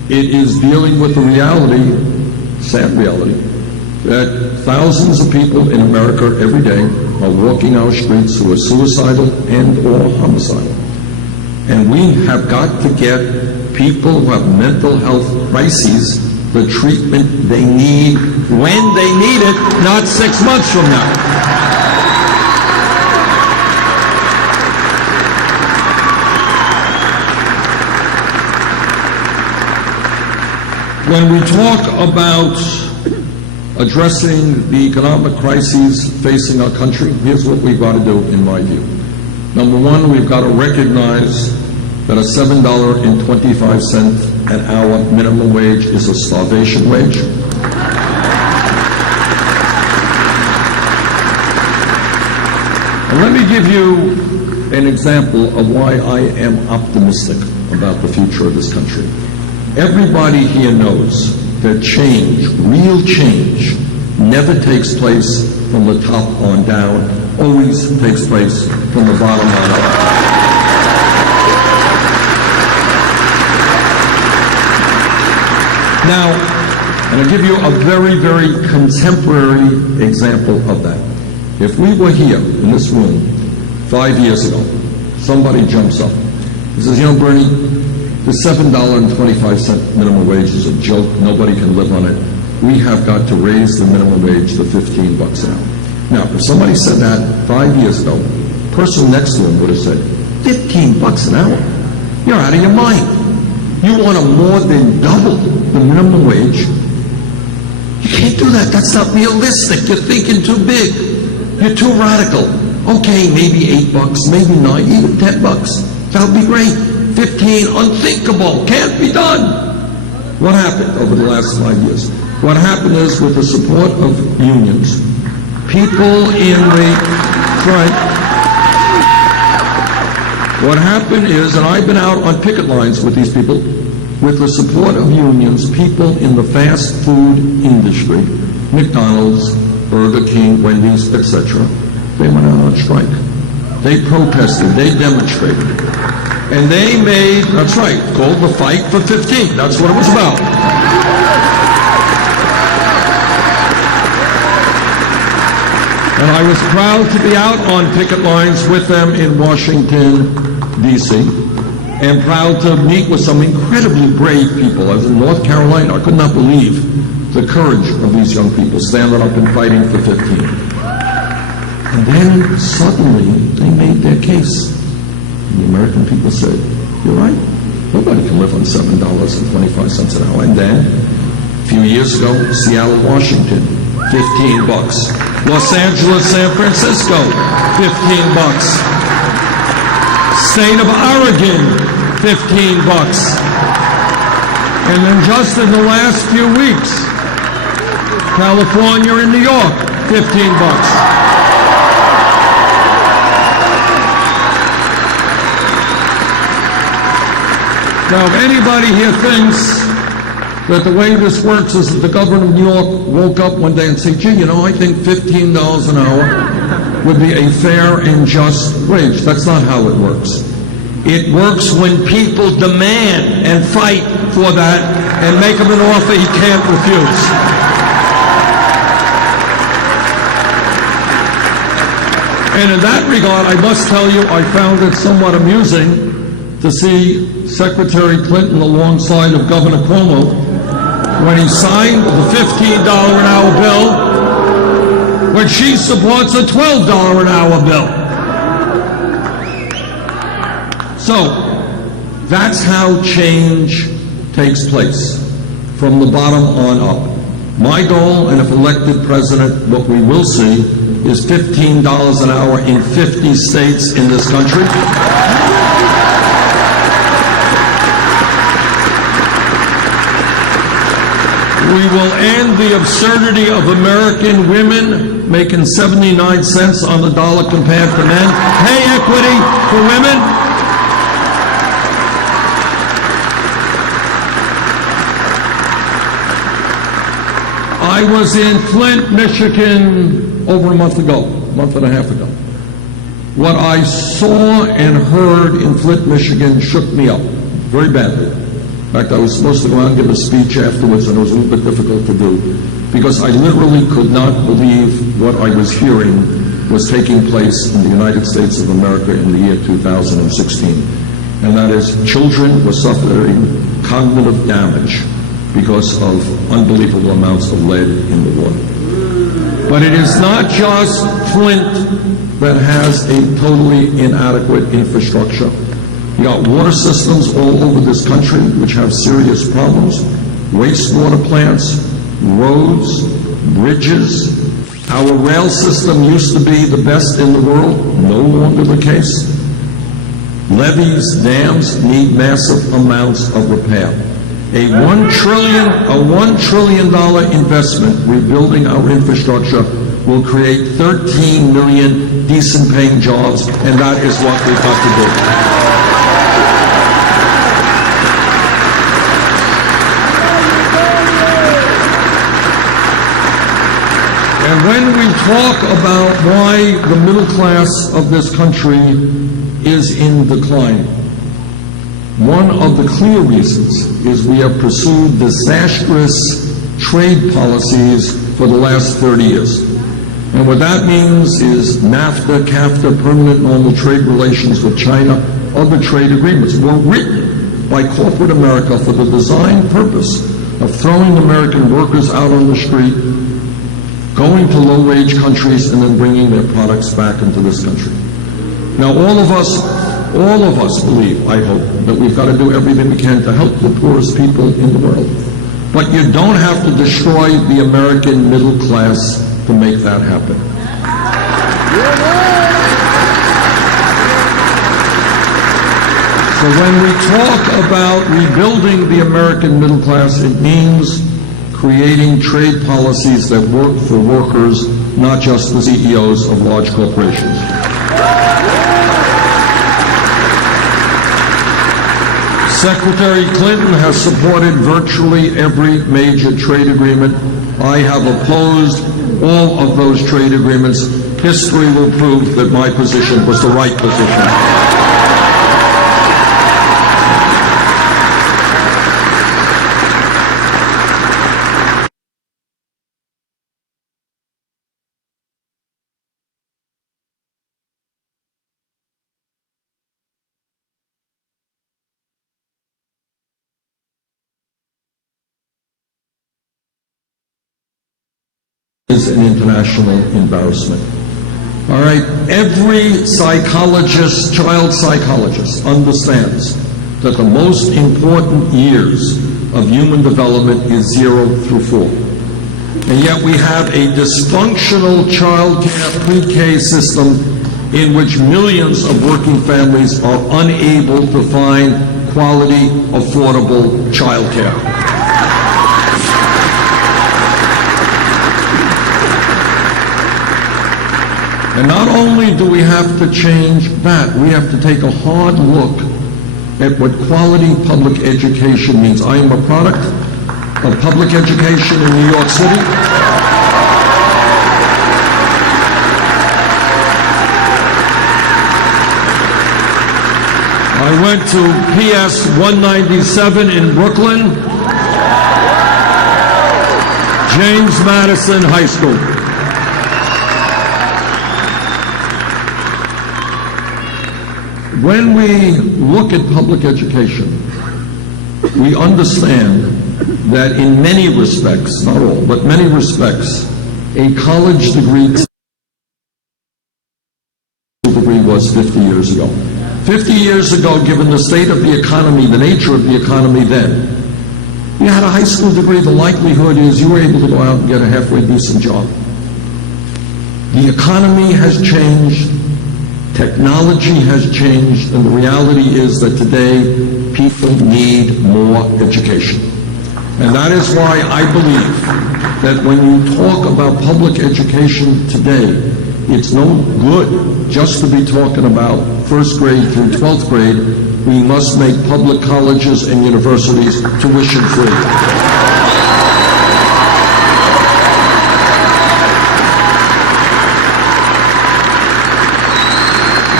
It is dealing with the reality, sad reality, that thousands of people in America every day are walking our streets who are suicidal and or homicidal. And we have got to get people who have mental health crises the treatment they need when they need it, not 6 months from now. When we talk about addressing the economic crises facing our country, here's what we've got to do, in my view. Number one, we've got to recognize that a $7.25 an hour minimum wage is a starvation wage. And let me give you an example of why I am optimistic about the future of this country. Everybody here knows that change, real change, never takes place from the top on down, always takes place from the bottom on up. Now, and I'll give you a very, very contemporary example of that. If we were here in this room 5 years ago, somebody jumps up and says, you know, Bernie, the $7.25 minimum wage is a joke. Nobody can live on it. We have got to raise the minimum wage to $15 an hour. Now, if somebody said that 5 years ago, the person next to him would have said, $15 an hour? You're out of your mind. You want to more than double the minimum wage? You can't do that. That's not realistic. You're thinking too big. You're too radical. Okay, maybe $8, maybe $9, even $10. That would be great. 15, unthinkable, can't be done. What happened over the last 5 years? What happened is, with the support of unions, people in the, right, what happened is, and I've been out on picket lines with these people, with the support of unions, people in the fast food industry, McDonald's, Burger King, Wendy's, etc., they went out on strike. They protested, they demonstrated. And they made, that's right, called the Fight for 15. That's what it was about. And I was proud to be out on picket lines with them in Washington, D.C., and proud to meet with some incredibly brave people. I was in North Carolina. I could not believe the courage of these young people standing up and fighting for 15. And then suddenly they made their case. And the American people said, you're right. Nobody can live on $7.25 an hour. And then, a few years ago, Seattle, Washington, $15. Los Angeles, San Francisco, $15. State of Oregon, $15. And then just in the last few weeks, California and New York, $15. Now, if anybody here thinks that the way this works is that the governor of New York woke up one day and said, gee, you know, I think $15 an hour would be a fair and just wage. That's not how it works. It works when people demand and fight for that and make him an offer he can't refuse. And in that regard, I must tell you, I found it somewhat amusing to see Secretary Clinton alongside of Governor Cuomo when he signed the $15 an hour bill, when she supports a $12 an hour bill. So, that's how change takes place, from the bottom on up. My goal, and if elected president, what we will see is $15 an hour in 50 states in this country. We will end the absurdity of American women making 79 cents on the dollar compared to men. Pay equity for women. I was in Flint, Michigan over a month and a half ago. What I saw and heard in Flint, Michigan shook me up very badly. In fact, I was supposed to go out and give a speech afterwards, and it was a little bit difficult to do, because I literally could not believe what I was hearing was taking place in the United States of America in the year 2016. And that is, children were suffering cognitive damage because of unbelievable amounts of lead in the water. But it is not just Flint that has a totally inadequate infrastructure. You got water systems all over this country which have serious problems, wastewater plants, roads, bridges. Our rail system used to be the best in the world, no longer the case. Levees, dams need massive amounts of repair. A $1 trillion investment rebuilding our infrastructure will create 13 million decent paying jobs, and that is what we've got to do. And when we talk about why the middle class of this country is in decline, one of the clear reasons is we have pursued disastrous trade policies for the last 30 years. And what that means is NAFTA, CAFTA, permanent normal trade relations with China, other trade agreements were written by corporate America for the design purpose of throwing American workers out on the street, going to low-wage countries, and then bringing their products back into this country. Now, all of us believe, I hope, that we've got to do everything we can to help the poorest people in the world. But you don't have to destroy the American middle class to make that happen. So when we talk about rebuilding the American middle class, it means creating trade policies that work for workers, not just the CEOs of large corporations. Secretary Clinton has supported virtually every major trade agreement. I have opposed all of those trade agreements. History will prove that my position was the right position. Is an international embarrassment. All right, every psychologist, child psychologist, understands that the most important years of human development is 0 through 4. And yet we have a dysfunctional child care pre-K system in which millions of working families are unable to find quality, affordable child care. And not only do we have to change that, we have to take a hard look at what quality public education means. I am a product of public education in New York City. I went to PS 197 in Brooklyn, James Madison High School. When we look at public education, we understand that in many respects, not all, but many respects, a college degree was 50 years ago. 50 years ago, given the state of the economy, the nature of the economy then, you had a high school degree, the likelihood is you were able to go out and get a halfway decent job. The economy has changed. Technology has changed, and the reality is that today people need more education. And that is why I believe that when you talk about public education today, it's no good just to be talking about first grade through 12th grade. We must make public colleges and universities tuition free.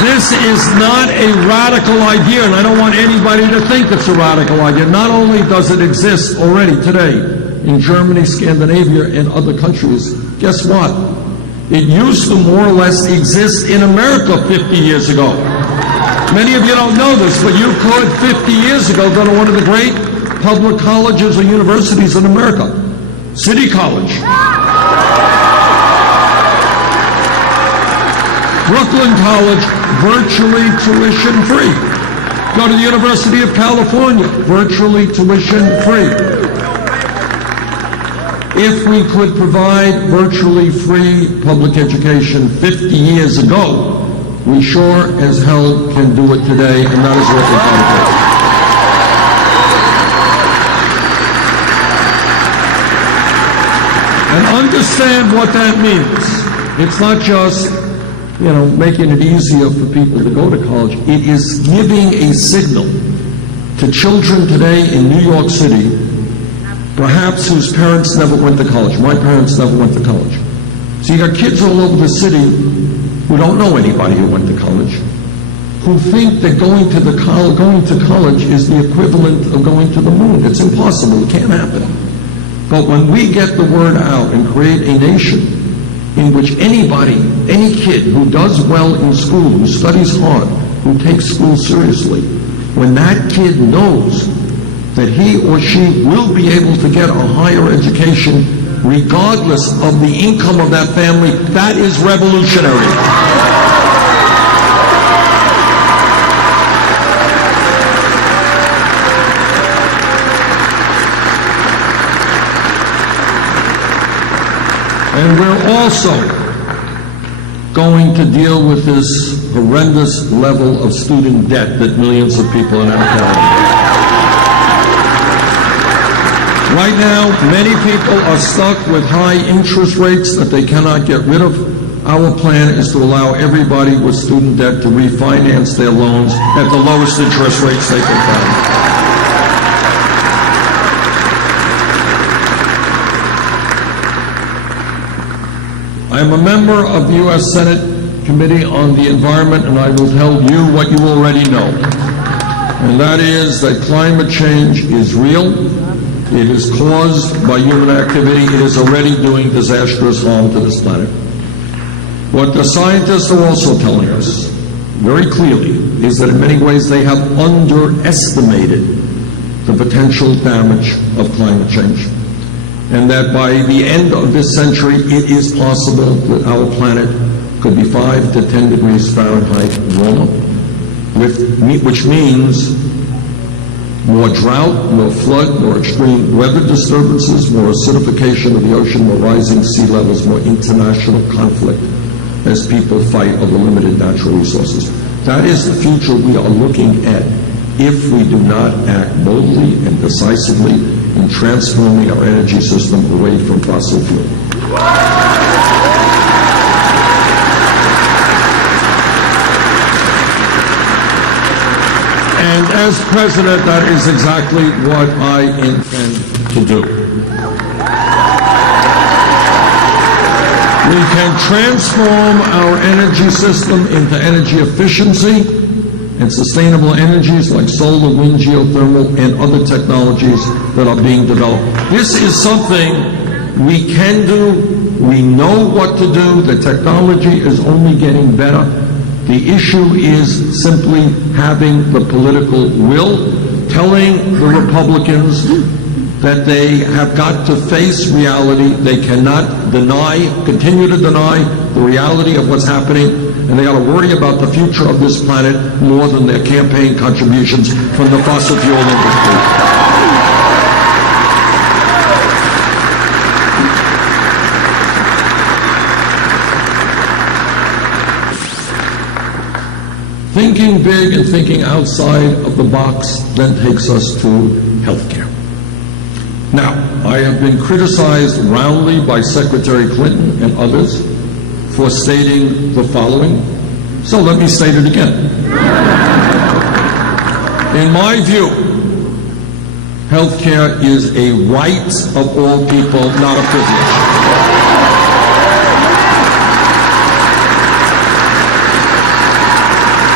This is not a radical idea, and I don't want anybody to think it's a radical idea. Not only does it exist already today in Germany, Scandinavia, and other countries, guess what? It used to more or less exist in America 50 years ago. Many of you don't know this, but you could 50 years ago go to one of the great public colleges or universities in America, City College. Brooklyn College, virtually tuition free. Go to the University of California, virtually tuition free. If we could provide virtually free public education 50 years ago, we sure as hell can do it today, and that is what we're trying to do. And understand what that means. It's not just making it easier for people to go to college. It is giving a signal to children today in New York City, perhaps whose parents never went to college. My parents never went to college. So you got kids all over the city who don't know anybody who went to college, who think that going to college is the equivalent of going to the moon. It's impossible. It can't happen. But when we get the word out and create a nation in which anybody, any kid who does well in school, who studies hard, who takes school seriously, when that kid knows that he or she will be able to get a higher education regardless of the income of that family, that is revolutionary. And we're also going to deal with this horrendous level of student debt that millions of people are now carrying. Right now, many people are stuck with high interest rates that they cannot get rid of. Our plan is to allow everybody with student debt to refinance their loans at the lowest interest rates they can find. I am a member of the U.S. Senate Committee on the Environment, and I will tell you what you already know. And that is that climate change is real. It is caused by human activity. It is already doing disastrous harm to this planet. What the scientists are also telling us very clearly is that in many ways they have underestimated the potential damage of climate change. And that by the end of this century, it is possible that our planet could be 5 to 10 degrees Fahrenheit warmer, which means more drought, more flood, more extreme weather disturbances, more acidification of the ocean, more rising sea levels, more international conflict as people fight over limited natural resources. That is the future we are looking at if we do not act boldly and decisively in transforming our energy system away from fossil fuel. And as president, that is exactly what I intend to do. We can transform our energy system into energy efficiency and sustainable energies like solar, wind, geothermal, and other technologies that are being developed. This is something we can do. We know what to do. The technology is only getting better. The issue is simply having the political will, telling the Republicans that they have got to face reality. They cannot continue to deny the reality of what's happening, and they got to worry about the future of this planet more than their campaign contributions from the fossil fuel industry. Thinking big and thinking outside of the box then takes us to healthcare. Now, I have been criticized roundly by Secretary Clinton and others for stating the following, so let me state it again. In my view, healthcare is a right of all people, not a privilege.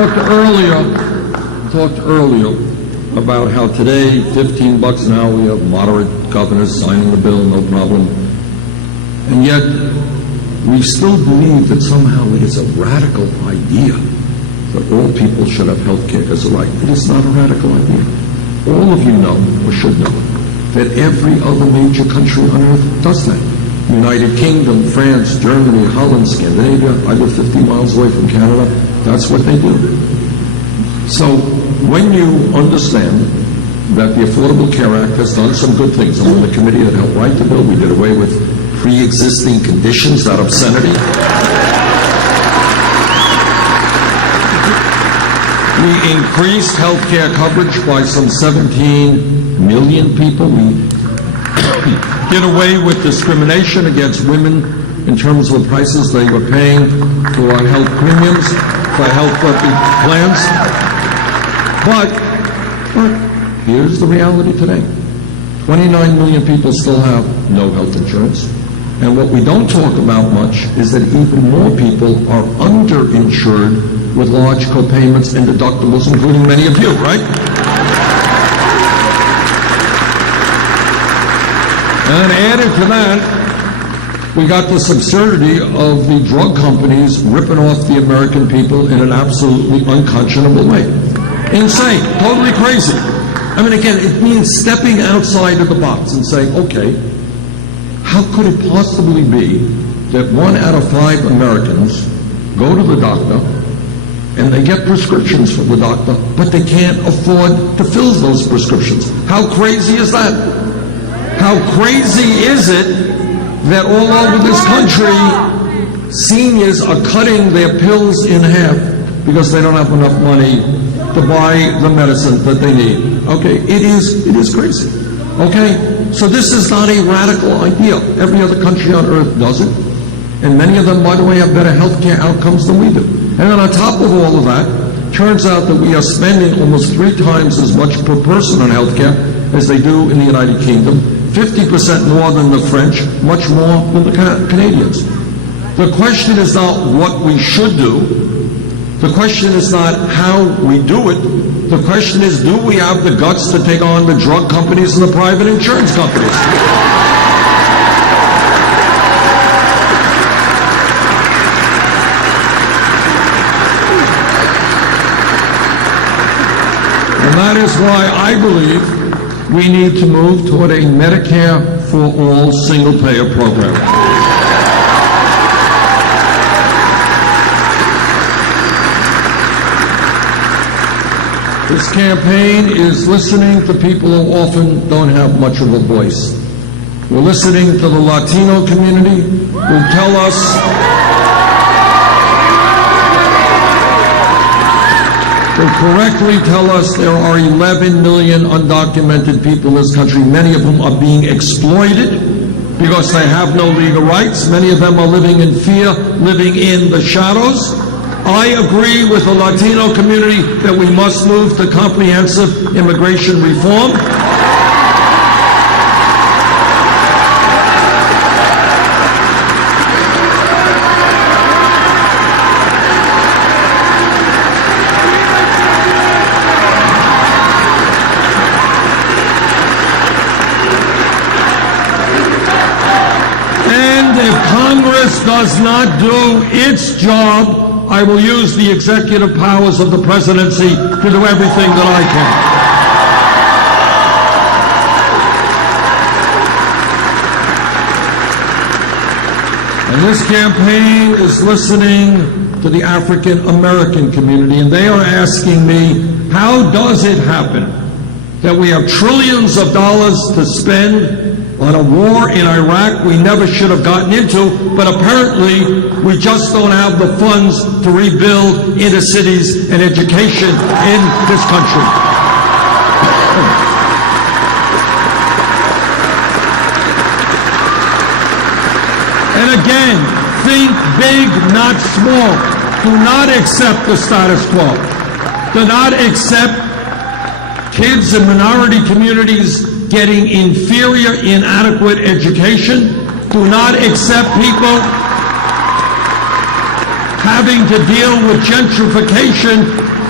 talked earlier about how today, $15 an hour, we have moderate governors signing the bill, no problem. And yet, we still believe that somehow it is a radical idea that all people should have health care as a right. It is not a radical idea. All of you know, or should know, that every other major country on earth does that. United Kingdom, France, Germany, Holland, Scandinavia. I live 50 miles away from Canada. That's what they do. So when you understand that the Affordable Care Act has done some good things, I'm on the committee that helped write the bill. We did away with pre-existing conditions, that obscenity. We increased health care coverage by some 17 million people. We did away with discrimination against women in terms of the prices they were paying for health premiums, for health plans. But here's the reality today. 29 million people still have no health insurance. And what we don't talk about much is that even more people are underinsured with large co-payments and deductibles, including many of you, right? And added to that, we got this absurdity of the drug companies ripping off the American people in an absolutely unconscionable way. Insane, totally crazy. I mean, again, it means stepping outside of the box and saying, okay, how could it possibly be that 1 out of 5 Americans go to the doctor and they get prescriptions from the doctor, but they can't afford to fill those prescriptions? How crazy is that? How crazy is it that all over this country, seniors are cutting their pills in half because they don't have enough money to buy the medicine that they need? Okay, it is crazy. Okay, so this is not a radical idea. Every other country on earth does it, and many of them, by the way, have better health care outcomes than we do. And then on top of all of that, turns out that we are spending almost 3 times as much per person on health care as they do in the United Kingdom, 50% more than the French, much more than the Canadians. The question is not what we should do. The question is not how we do it. The question is, do we have the guts to take on the drug companies and the private insurance companies? And that is why I believe we need to move toward a Medicare for all single-payer program. This campaign is listening to people who often don't have much of a voice. We're listening to the Latino community who tell us correctly tell us there are 11 million undocumented people in this country. Many of them are being exploited because they have no legal rights. Many of them are living in fear, living in the shadows. I agree with the Latino community that we must move to comprehensive immigration reform. Congress does not do its job, I will use the executive powers of the presidency to do everything that I can. And this campaign is listening to the African American community, and they are asking me, how does it happen that we have trillions of dollars to spend on a war in Iraq we never should have gotten into, but apparently we just don't have the funds to rebuild inner cities and education in this country? And again, think big, not small. Do not accept the status quo. Do not accept kids in minority communities getting inferior, inadequate education. Do not accept people having to deal with gentrification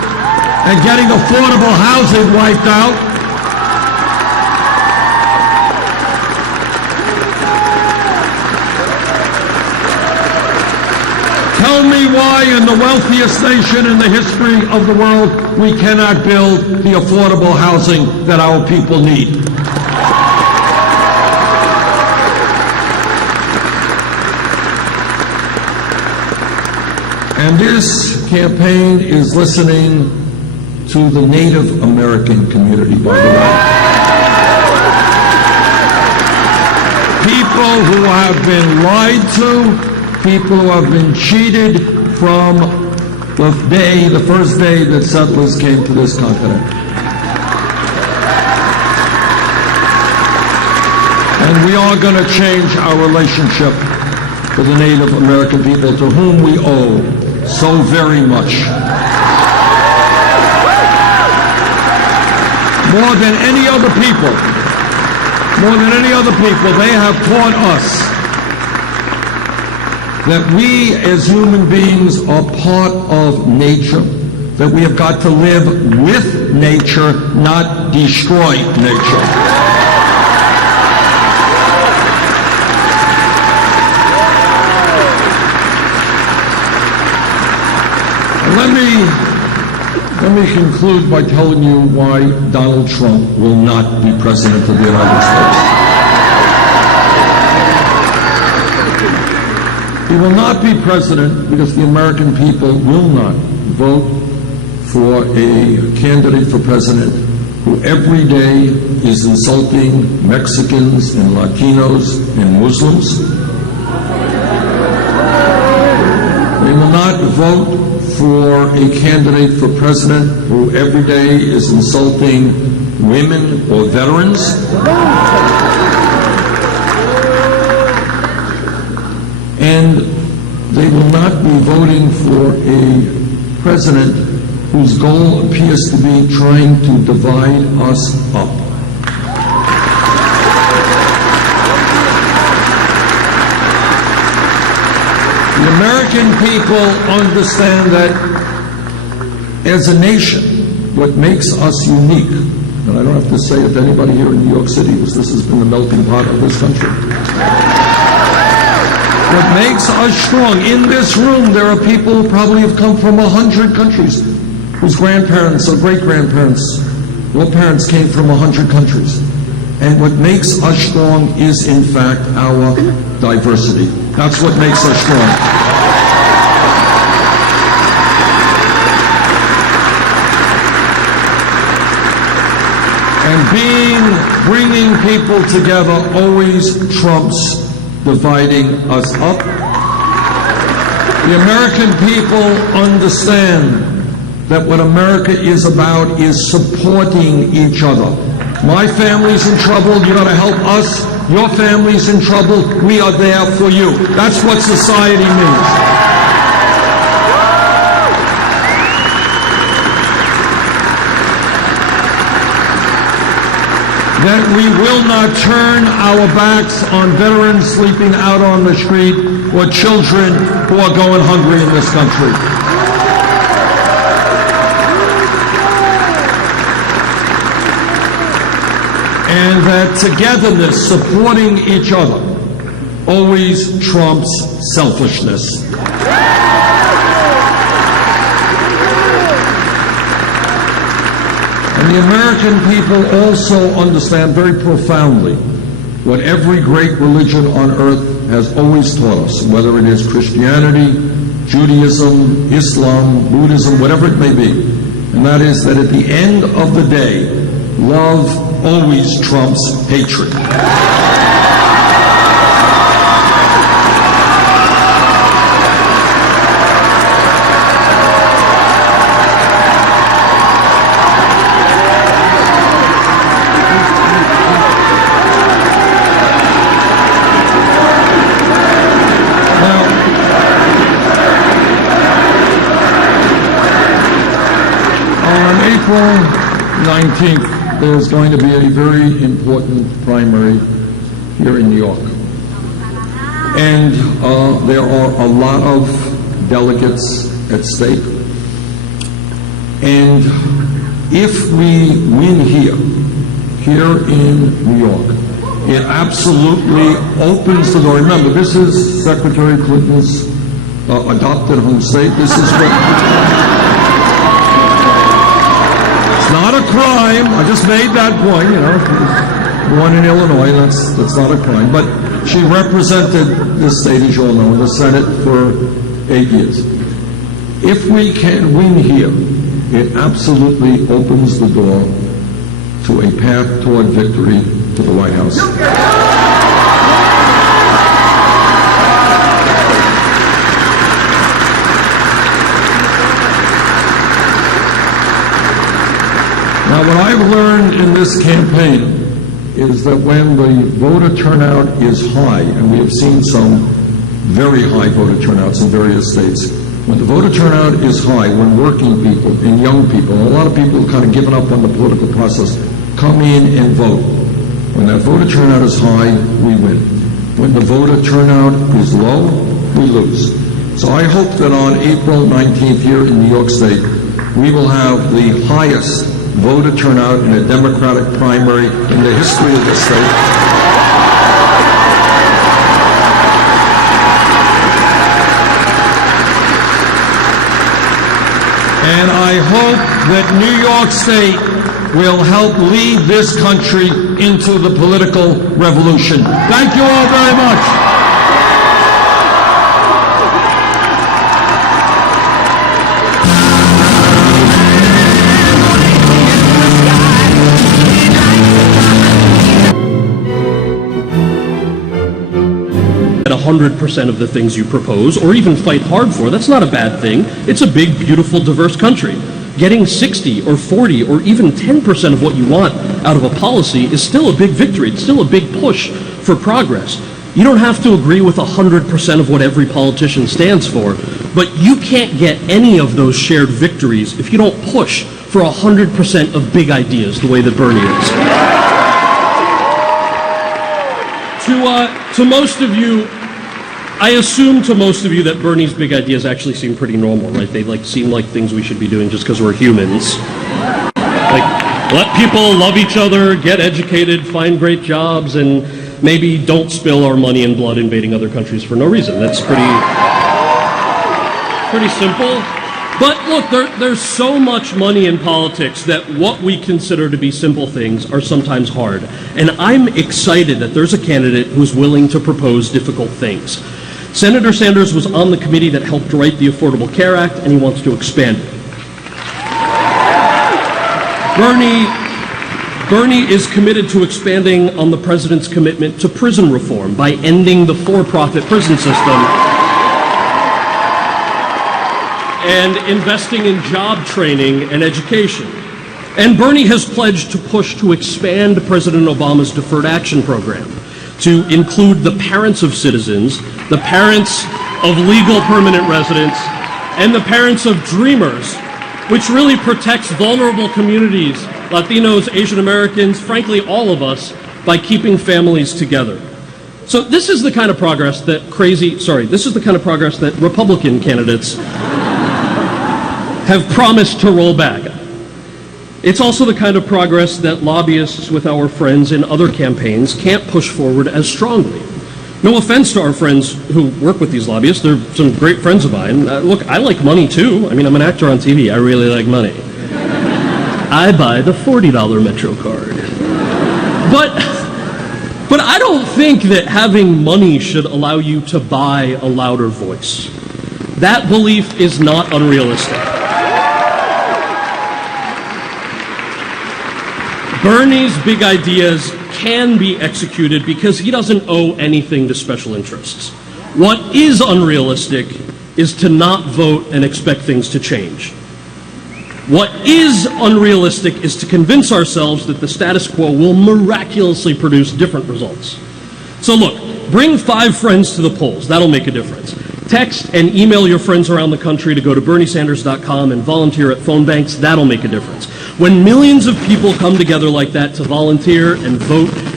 and getting affordable housing wiped out. Tell me why in the wealthiest nation in the history of the world we cannot build the affordable housing that our people need. And this campaign is listening to the Native American community, by the way. People who have been lied to, people who have been cheated from the first day that settlers came to this continent. And we are going to change our relationship to the Native American people, to whom we owe so very much. More than any other people, they have taught us that we as human beings are part of nature, that we have got to live with nature, not destroy nature. Let me conclude by telling you why Donald Trump will not be President of the United States. He will not be president because the American people will not vote for a candidate for president who every day is insulting Mexicans and Latinos and Muslims. They will not vote for a candidate for president who every day is insulting women or veterans. And they will not be voting for a president whose goal appears to be trying to divide us up. The American people understand that as a nation, what makes us unique, and I don't have to say it to anybody here in New York City, because this has been the melting pot of this country. What makes us strong, in this room there are people who probably have come from 100 countries, whose grandparents or great-grandparents or parents came from 100 countries. And what makes us strong is, in fact, our diversity. That's what makes us strong. And bringing people together always trumps dividing us up. The American people understand that what America is about is supporting each other. My family's in trouble, you're going to help us. Your family's in trouble, we are there for you. That's what society means. That we will not turn our backs on veterans sleeping out on the street or children who are going hungry in this country. And that togetherness, supporting each other, always trumps selfishness. And the American people also understand very profoundly what every great religion on earth has always taught us, whether it is Christianity, Judaism, Islam, Buddhism, whatever it may be. And that is that at the end of the day, love always trumps hatred. April 19th, there's going to be a very important primary here in New York. And there are a lot of delegates at stake. And if we win here in New York, it absolutely opens the door. Remember, this is Secretary Clinton's adopted home state. This is what... It's not a crime. I just made that point, you know. One in Illinois, that's not a crime. But she represented this state, as you all know, in the Senate for 8 years. If we can win here, it absolutely opens the door to a path toward victory to the White House. Now, what I've learned in this campaign is that when the voter turnout is high, and we have seen some very high voter turnouts in various states, when the voter turnout is high, when working people and young people, and a lot of people who kind of given up on the political process, come in and vote. When that voter turnout is high, we win. When the voter turnout is low, we lose. So I hope that on April 19th here in New York State, we will have the highest voter turnout in a Democratic primary in the history of the state. And I hope that New York State will help lead this country into the political revolution. Thank you all very much. At 100% of the things you propose, or even fight hard for, that's not a bad thing. It's a big, beautiful, diverse country. Getting 60 or 40 or even 10% of what you want out of a policy is still a big victory. It's still a big push for progress. You don't have to agree with 100% of what every politician stands for, but you can't get any of those shared victories if you don't push for 100% of big ideas the way that Bernie is. To most of you, I assume to most of you that Bernie's big ideas actually seem pretty normal, right? They seem like things we should be doing just because we're humans. Like, let people love each other, get educated, find great jobs, and maybe don't spill our money and blood invading other countries for no reason. That's pretty simple. But look, there's so much money in politics that what we consider to be simple things are sometimes hard. And I'm excited that there's a candidate who's willing to propose difficult things. Senator Sanders was on the committee that helped write the Affordable Care Act, and he wants to expand it. Bernie is committed to expanding on the president's commitment to prison reform by ending the for-profit prison system and investing in job training and education. And Bernie has pledged to push to expand President Obama's Deferred Action Program to include the parents of citizens, the parents of legal permanent residents, and the parents of dreamers, which really protects vulnerable communities, Latinos, Asian Americans, frankly, all of us, by keeping families together. So this is the kind of progress that Republican candidates have promised to roll back. It's also the kind of progress that lobbyists with our friends in other campaigns can't push forward as strongly. No offense to our friends who work with these lobbyists. They're some great friends of mine. Look, I like money too. I mean, I'm an actor on TV. I really like money. I buy the $40 Metro card. But I don't think that having money should allow you to buy a louder voice. That belief is not unrealistic. Bernie's big ideas can be executed because he doesn't owe anything to special interests. What is unrealistic is to not vote and expect things to change. What is unrealistic is to convince ourselves that the status quo will miraculously produce different results. So look, bring 5 friends to the polls. That'll make a difference. Text and email your friends around the country to go to berniesanders.com and volunteer at phone banks. That'll make a difference. When millions of people come together like that to volunteer and vote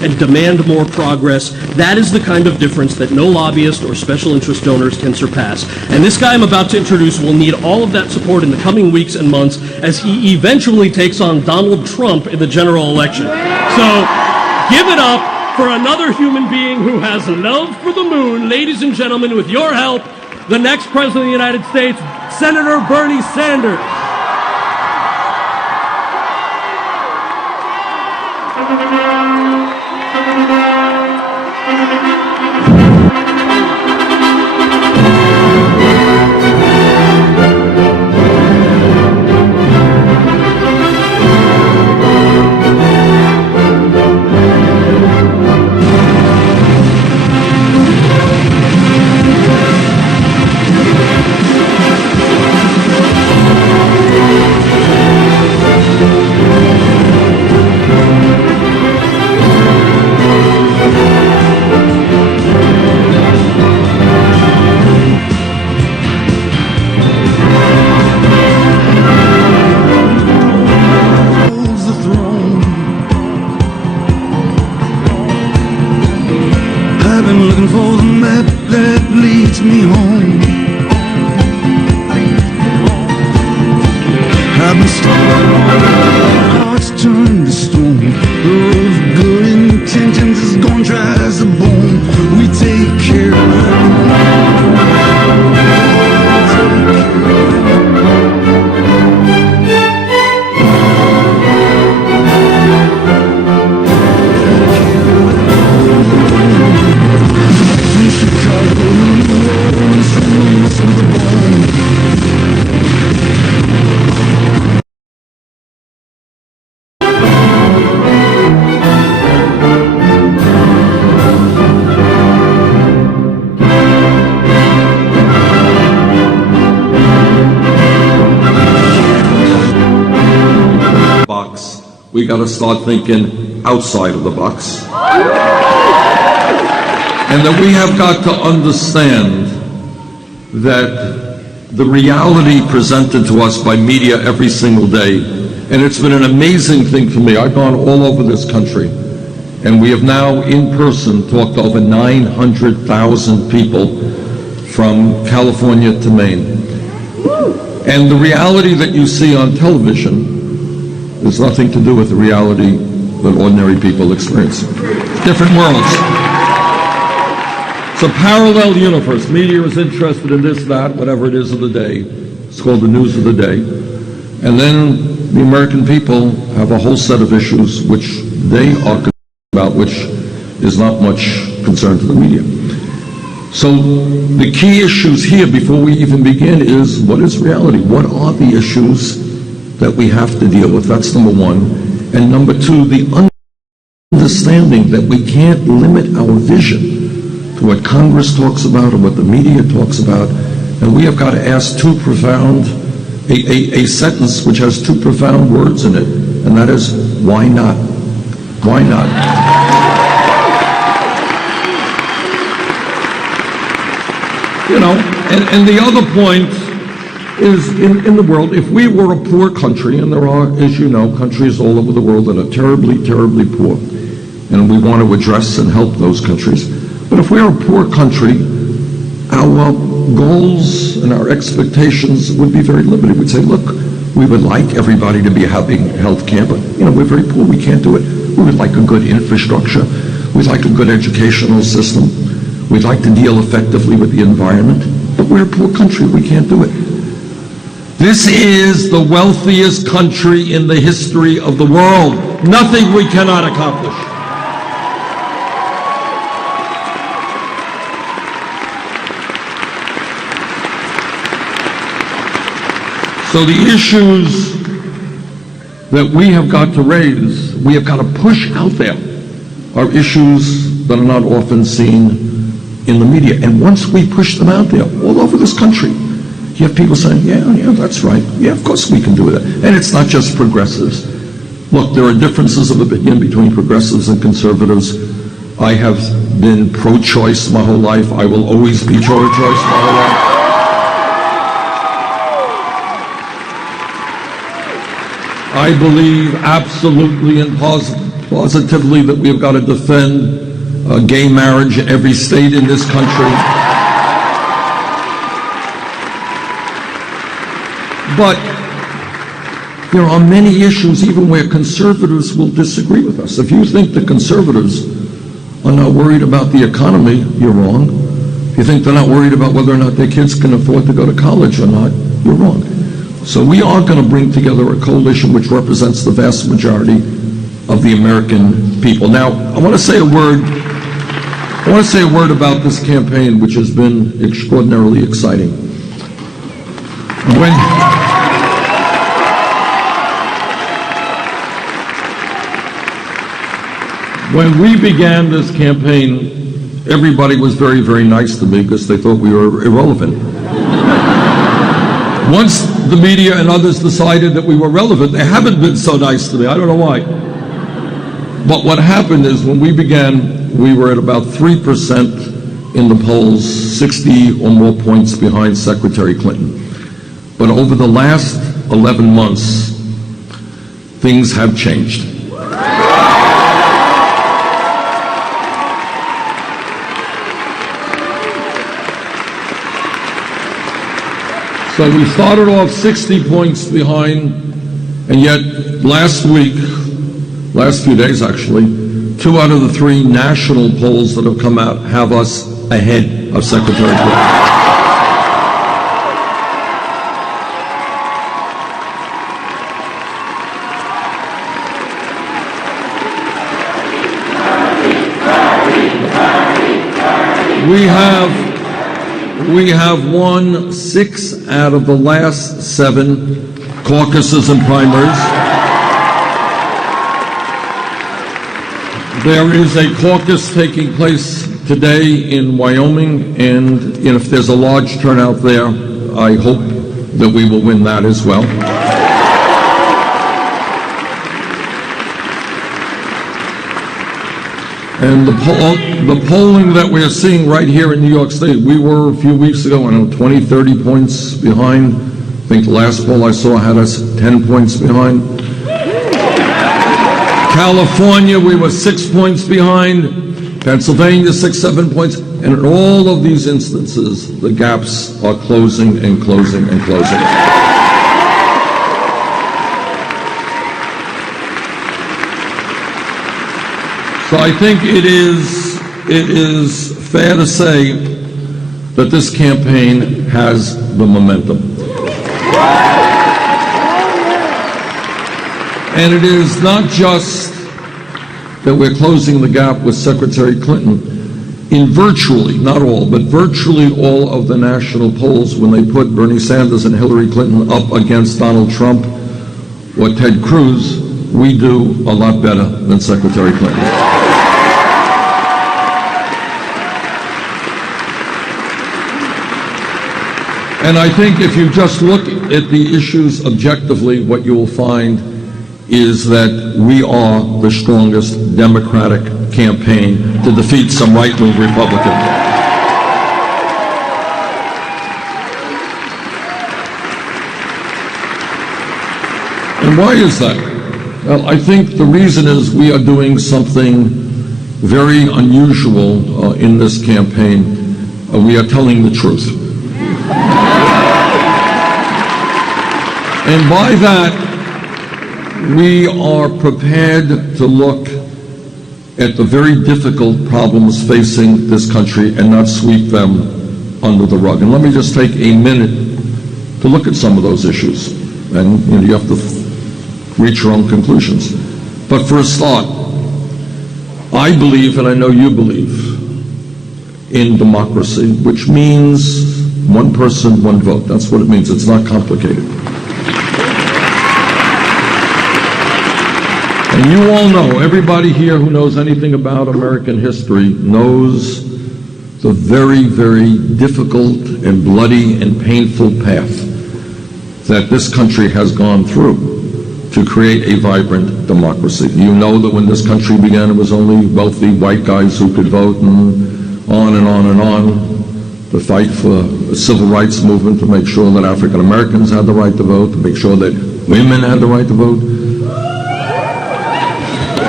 and demand more progress. That is the kind of difference that no lobbyist or special interest donors can surpass. And this guy I'm about to introduce will need all of that support in the coming weeks and months as he eventually takes on Donald Trump in the general election. So give it up for another human being who has love for the moon. Ladies and gentlemen, with your help, the next President of the United States, Senator Bernie Sanders. I've been looking for the map that leads me home. I've been stuck, hearts turned to stone. The road of good intentions is gone dry as a bone. We take care of box. We got to start thinking outside of the box. And that we have got to understand that the reality presented to us by media every single day, and it's been an amazing thing for me. I've gone all over this country, and we have now in person talked to over 900,000 people from California to Maine. And the reality that you see on television has nothing to do with the reality that ordinary people experience. Different worlds. It's a parallel universe. Media is interested in this, that, whatever it is of the day. It's called the news of the day. And then the American people have a whole set of issues which they are concerned about, which is not much concern to the media. So the key issues here before we even begin is, what is reality? What are the issues that we have to deal with? That's number one. And number two, the understanding that we can't limit our vision to what Congress talks about or what the media talks about. And we have got to ask too profound, a sentence which has two profound words in it, and that is, why not? Why not? You know, and the other point is in the world, if we were a poor country, and there are, as you know, countries all over the world that are terribly, terribly poor, and we want to address and help those countries. But if we're a poor country, our goals and our expectations would be very limited. We'd say, look, we would like everybody to be having health care, but you know, we're very poor, we can't do it. We would like a good infrastructure. We'd like a good educational system. We'd like to deal effectively with the environment, but we're a poor country, we can't do it. This is the wealthiest country in the history of the world. Nothing we cannot accomplish. So the issues that we have got to raise, we have got to push out there, are issues that are not often seen in the media. And once we push them out there, all over this country, you have people saying, yeah, that's right. Yeah, of course we can do that. And it's not just progressives. Look, there are differences of opinion between progressives and conservatives. I have been pro-choice my whole life. I will always be pro-choice my whole life. I believe absolutely in positively that we've got to defend gay marriage in every state in this country. But there are many issues even where conservatives will disagree with us. If you think the conservatives are not worried about the economy, you're wrong. If you think they're not worried about whether or not their kids can afford to go to college or not, you're wrong. So we are going to bring together a coalition which represents the vast majority of the American people. Now, I want to say a word about this campaign, which has been extraordinarily exciting. When we began this campaign, everybody was very, very nice to me because they thought we were irrelevant. Once the media and others decided that we were relevant, they haven't been so nice to me. I don't know why. But what happened is when we began, we were at about 3% in the polls, 60 or more points behind Secretary Clinton. But over the last 11 months, things have changed. So we started off 60 points behind, and yet last few days actually, 2 out of the 3 national polls that have come out have us ahead of Secretary Clinton. We have won 6 out of the last 7 caucuses and primaries. There is a caucus taking place today in Wyoming, and if there's a large turnout there, I hope that we will win that as well. And the polling that we're seeing right here in New York State, we were a few weeks ago, I don't know, 20, 30 points behind. I think the last poll I saw had us 10 points behind. California, we were 6 points behind. Pennsylvania, 6, 7 points. And in all of these instances, the gaps are closing and closing and closing. So I think it is fair to say that this campaign has the momentum. And it is not just that we're closing the gap with Secretary Clinton. In virtually, not all, but virtually all of the national polls, when they put Bernie Sanders and Hillary Clinton up against Donald Trump or Ted Cruz, we do a lot better than Secretary Clinton. And I think if you just look at the issues objectively, what you will find is that we are the strongest Democratic campaign to defeat some right-wing Republicans. And why is that? Well, I think the reason is we are doing something very unusual in this campaign. We are telling the truth. And by that, we are prepared to look at the very difficult problems facing this country and not sweep them under the rug. And let me just take a minute to look at some of those issues. And you have to reach your own conclusions. But for a start, I believe, and I know you believe, in democracy, which means one person, one vote. That's what it means. It's not complicated. And you all know, everybody here who knows anything about American history knows the very, very difficult and bloody and painful path that this country has gone through to create a vibrant democracy. You know that when this country began, it was only wealthy white guys who could vote, and on and on and on. The fight for the civil rights movement to make sure that African Americans had the right to vote, to make sure that women had the right to vote.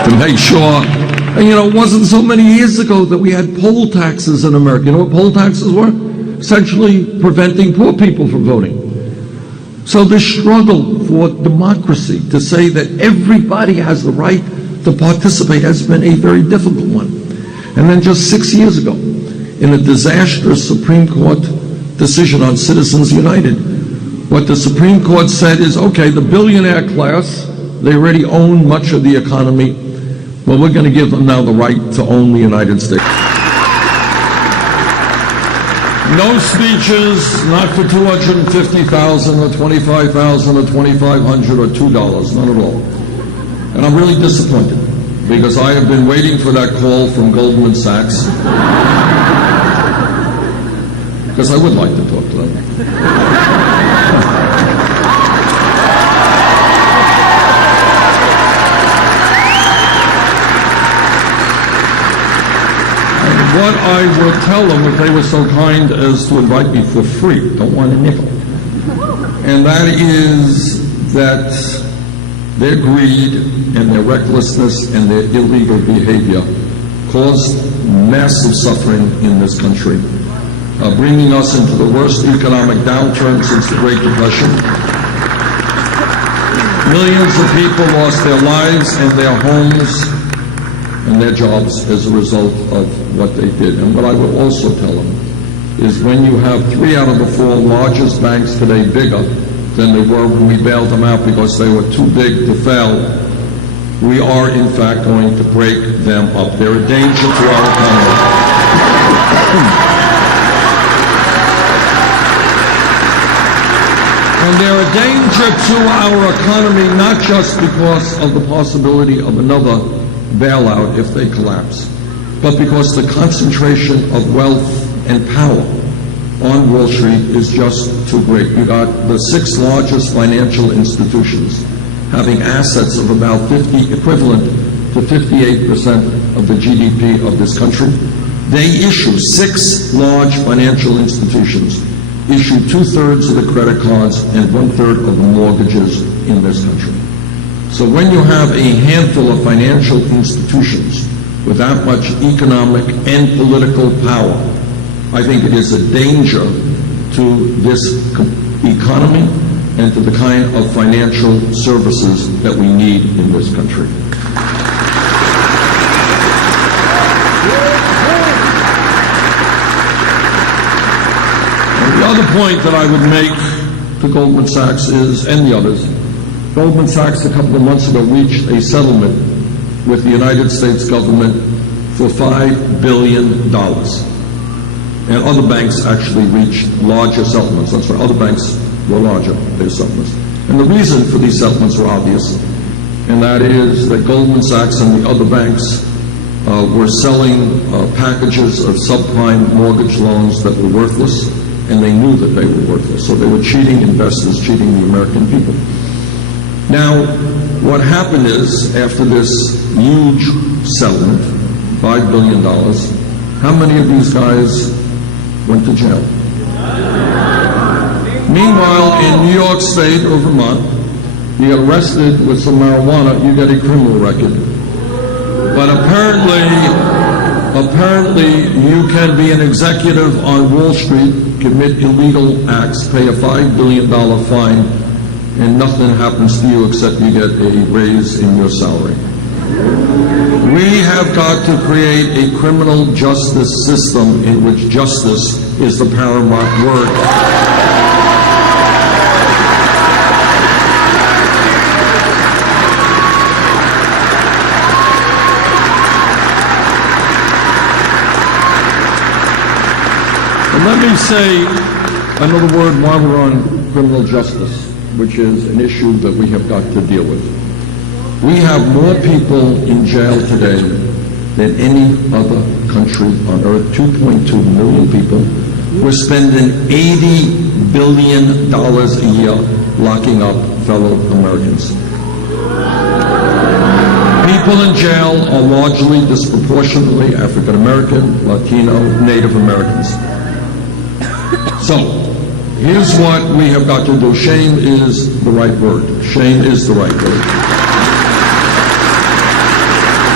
to make sure. And it wasn't so many years ago that we had poll taxes in America. You know what poll taxes were? Essentially preventing poor people from voting. So the struggle for democracy, to say that everybody has the right to participate, has been a very difficult one. And then just 6 years ago, in a disastrous Supreme Court decision on Citizens United, what the Supreme Court said is, okay, the billionaire class, they already own much of the economy. Well, we're going to give them now the right to own the United States. No speeches, not for $250,000 or $25,000 or $2,500 or $2, none at all. And I'm really disappointed because I have been waiting for that call from Goldman Sachs because I would like to talk to them. What I would tell them if they were so kind as to invite me for free, don't want a nickel, and that is that their greed and their recklessness and their illegal behavior caused massive suffering in this country, bringing us into the worst economic downturn since the Great Depression. Millions of people lost their lives and their homes and their jobs as a result of what they did. And what I would also tell them is when you have 3 out of the 4 largest banks today bigger than they were when we bailed them out because they were too big to fail, we are in fact going to break them up. They're a danger to our economy. And they're a danger to our economy not just because of the possibility of another bailout if they collapse, but because the concentration of wealth and power on Wall Street is just too great. You got the 6 largest financial institutions having assets of about equivalent to 58% of the GDP of this country. They issue 6 large financial institutions issue 2/3 of the credit cards and 1/3 of the mortgages in this country. So when you have a handful of financial institutions with that much economic and political power, I think it is a danger to this economy and to the kind of financial services that we need in this country. And the other point that I would make to Goldman Sachs is, and the others, Goldman Sachs a couple of months ago reached a settlement with the United States government for $5 billion. And other banks actually reached larger settlements. That's right, other banks were larger, their settlements. And the reason for these settlements were obvious, and that is that Goldman Sachs and the other banks were selling packages of subprime mortgage loans that were worthless, and they knew that they were worthless. So they were cheating investors, cheating the American people. Now, what happened is, after this huge settlement, $5 billion, how many of these guys went to jail? Meanwhile, in New York State or Vermont, you get arrested with some marijuana, you get a criminal record. But apparently you can be an executive on Wall Street, commit illegal acts, pay a $5 billion fine, and nothing happens to you except you get a raise in your salary. We have got to create a criminal justice system in which justice is the paramount word. And let me say another word while we're on criminal justice, which is an issue that we have got to deal with. We have more people in jail today than any other country on earth, 2.2 million people. We're spending $80 billion a year locking up fellow Americans. People in jail are largely, disproportionately African American, Latino, Native Americans. So, here's what we have got to do. Shame is the right word. Shame is the right word.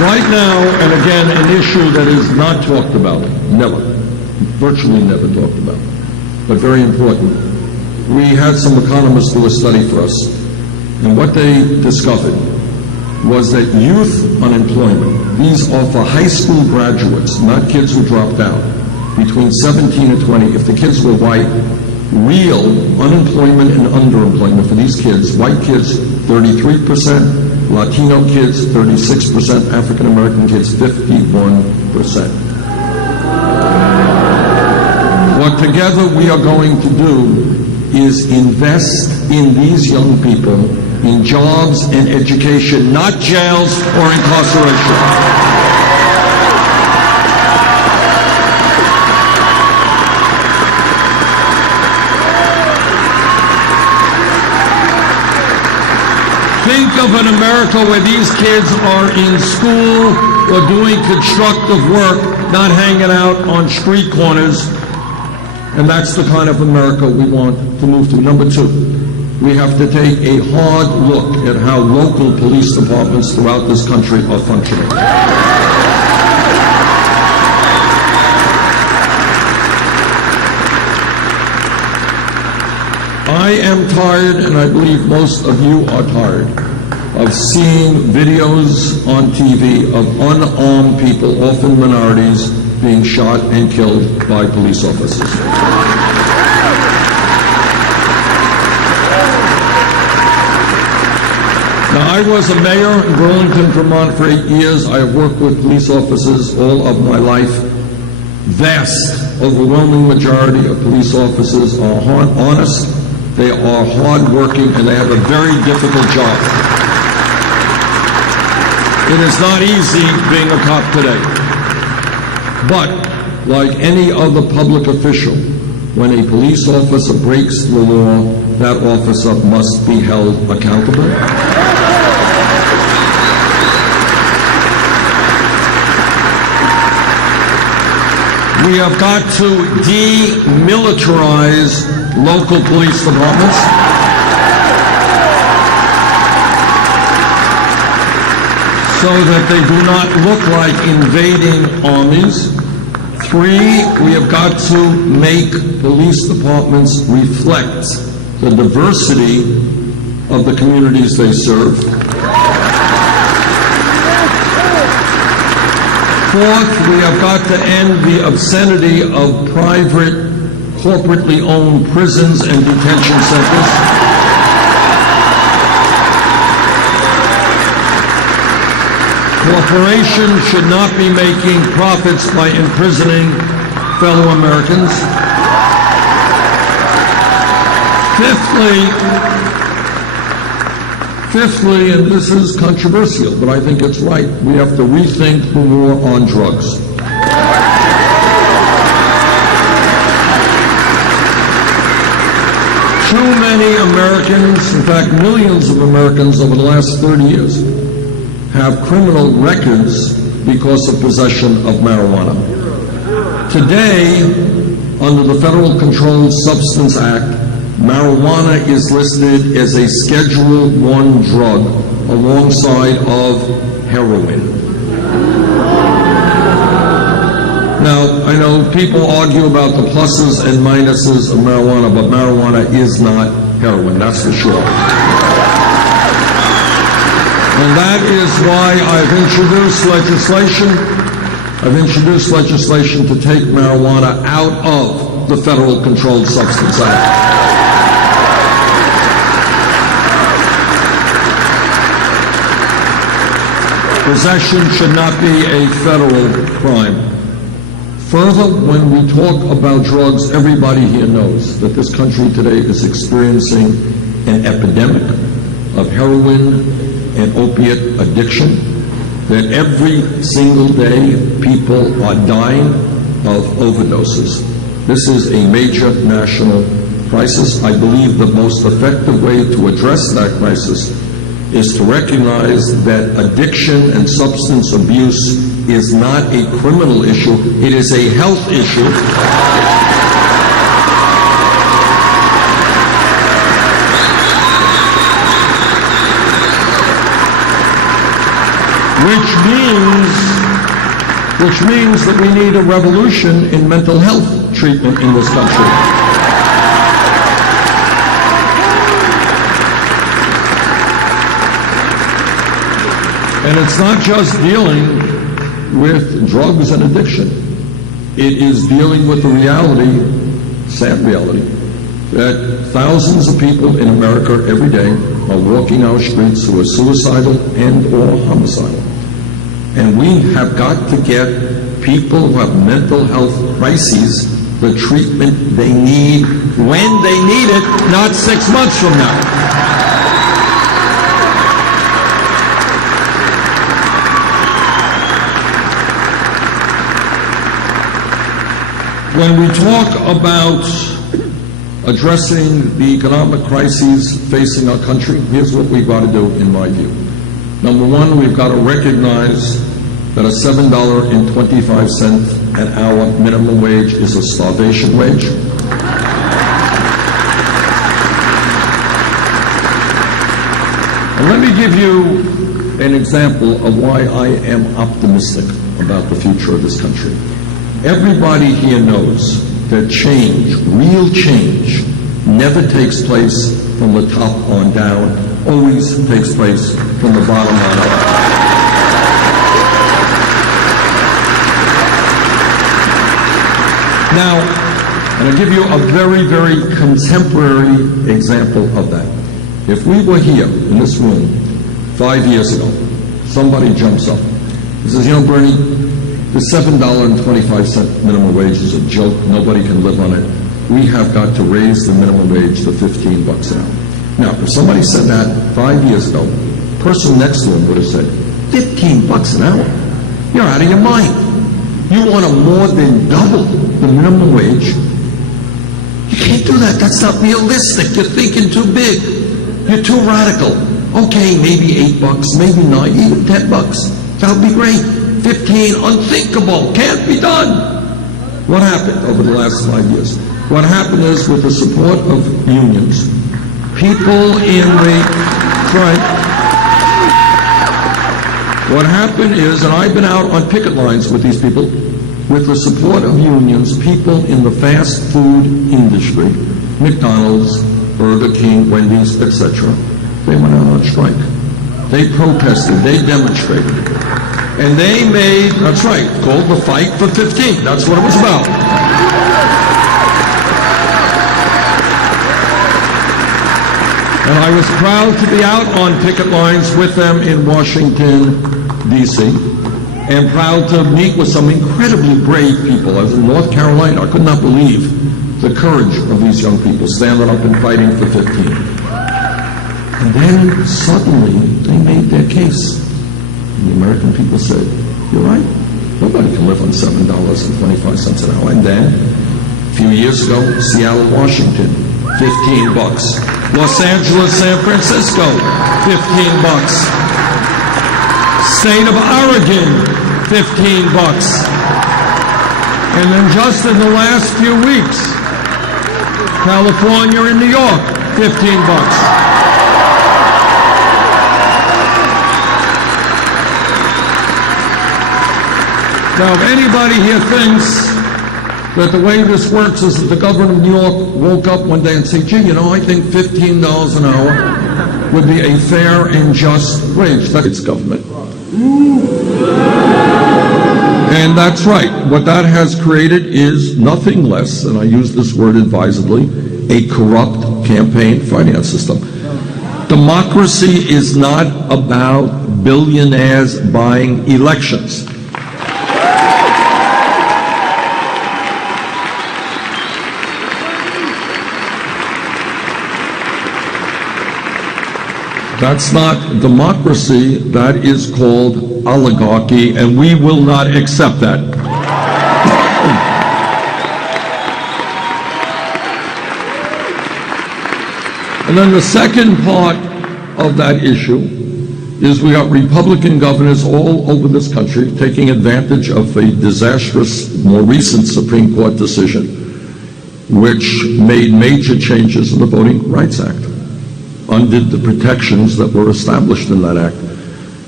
Right now, and again, an issue that is not talked about, virtually never talked about, but very important. We had some economists do a study for us, and what they discovered was that youth unemployment, these are for high school graduates, not kids who dropped out, between 17 and 20, if the kids were white, real unemployment and underemployment for these kids, white kids 33%, Latino kids 36%, African American kids 51%. What together we are going to do is invest in these young people in jobs and education, not jails or incarceration. Think of an America where these kids are in school or doing constructive work, not hanging out on street corners. And that's the kind of America we want to move to. Number two, we have to take a hard look at how local police departments throughout this country are functioning. I am tired, and I believe most of you are tired, of seeing videos on TV of unarmed people, often minorities, being shot and killed by police officers. Now, I was a mayor in Burlington, Vermont for 8 years. I have worked with police officers all of my life. Vast, overwhelming majority of police officers are honest, they are hardworking, and they have a very difficult job. It is not easy being a cop today. But, like any other public official, when a police officer breaks the law, that officer must be held accountable. We have got to demilitarize local police departments. So that they do not look like invading armies. 3, we have got to make police departments reflect the diversity of the communities they serve. 4th, we have got to end the obscenity of private, corporately owned prisons and detention centers. Corporations should not be making profits by imprisoning fellow Americans. Fifthly, and this is controversial, but I think it's right, we have to rethink the war on drugs. Too many Americans, in fact millions of Americans over the last 30 years, have criminal records because of possession of marijuana. Today, under the Federal Controlled Substance Act, marijuana is listed as a Schedule I drug alongside of heroin. Now, I know people argue about the pluses and minuses of marijuana, but marijuana is not heroin, that's for sure. And that is why I've introduced legislation to take marijuana out of the Federal Controlled Substance Act. Possession should not be a federal crime. Further, when we talk about drugs, everybody here knows that this country today is experiencing an epidemic of heroin and opiate addiction, that every single day people are dying of overdoses. This is a major national crisis. I believe the most effective way to address that crisis is to recognize that addiction and substance abuse is not a criminal issue, it is a health issue. which means that we need a revolution in mental health treatment in this country. And it's not just dealing with drugs and addiction. It is dealing with the reality, sad reality, that thousands of people in America every day are walking our streets who are suicidal and or homicidal. And we have got to get people who have mental health crises the treatment they need when they need it, not 6 months from now. When we talk about addressing the economic crises facing our country, here's what we've got to do, in my view. Number one, we've got to recognize that a $7.25 an hour minimum wage is a starvation wage. And let me give you an example of why I am optimistic about the future of this country. Everybody here knows that change, real change, never takes place from the top on down, always takes place from the bottom on up. Now, and I'll give you a very, very contemporary example of that. If we were here in this room 5 years ago, somebody jumps up and says, you know, Bernie, the $7.25 minimum wage is a joke. Nobody can live on it. We have got to raise the minimum wage to $15 an hour. Now, if somebody said that 5 years ago, the person next to him would have said, $15 an hour? You're out of your mind. You want to more than double the minimum wage? You can't do that. That's not realistic. You're thinking too big. You're too radical. Okay, maybe $8, maybe 9, even $10. That would be great. 15, unthinkable, can't be done. What happened over the last 5 years? What happened is, with the support of unions, people in the, right, what happened is, and I've been out on picket lines with these people, with the support of unions, people in the fast food industry, McDonald's, Burger King, Wendy's, etc., they went out on strike. They protested, they demonstrated. And they made, that's right, called the Fight for 15. That's what it was about. And I was proud to be out on picket lines with them in Washington, D.C., and proud to meet with some incredibly brave people. I was in North Carolina. I could not believe the courage of these young people standing up and fighting for 15. And then suddenly they made their case. And the American people said, you're right, nobody can live on $7.25 an hour. And then, a few years ago, Seattle, Washington, $15. Los Angeles, San Francisco, $15. State of Oregon, $15. And then just in the last few weeks, California and New York, $15. Now, if anybody here thinks that the way this works is that the governor of New York woke up one day and said, gee, you know, I think $15 an hour would be a fair and just wage. That's government. And that's right. What that has created is nothing less, and I use this word advisedly, a corrupt campaign finance system. Democracy is not about billionaires buying elections. That's not democracy, that is called oligarchy, and we will not accept that. And then the second part of that issue is we got Republican governors all over this country taking advantage of a disastrous, more recent Supreme Court decision, which made major changes in the Voting Rights Act, undid the protections that were established in that act.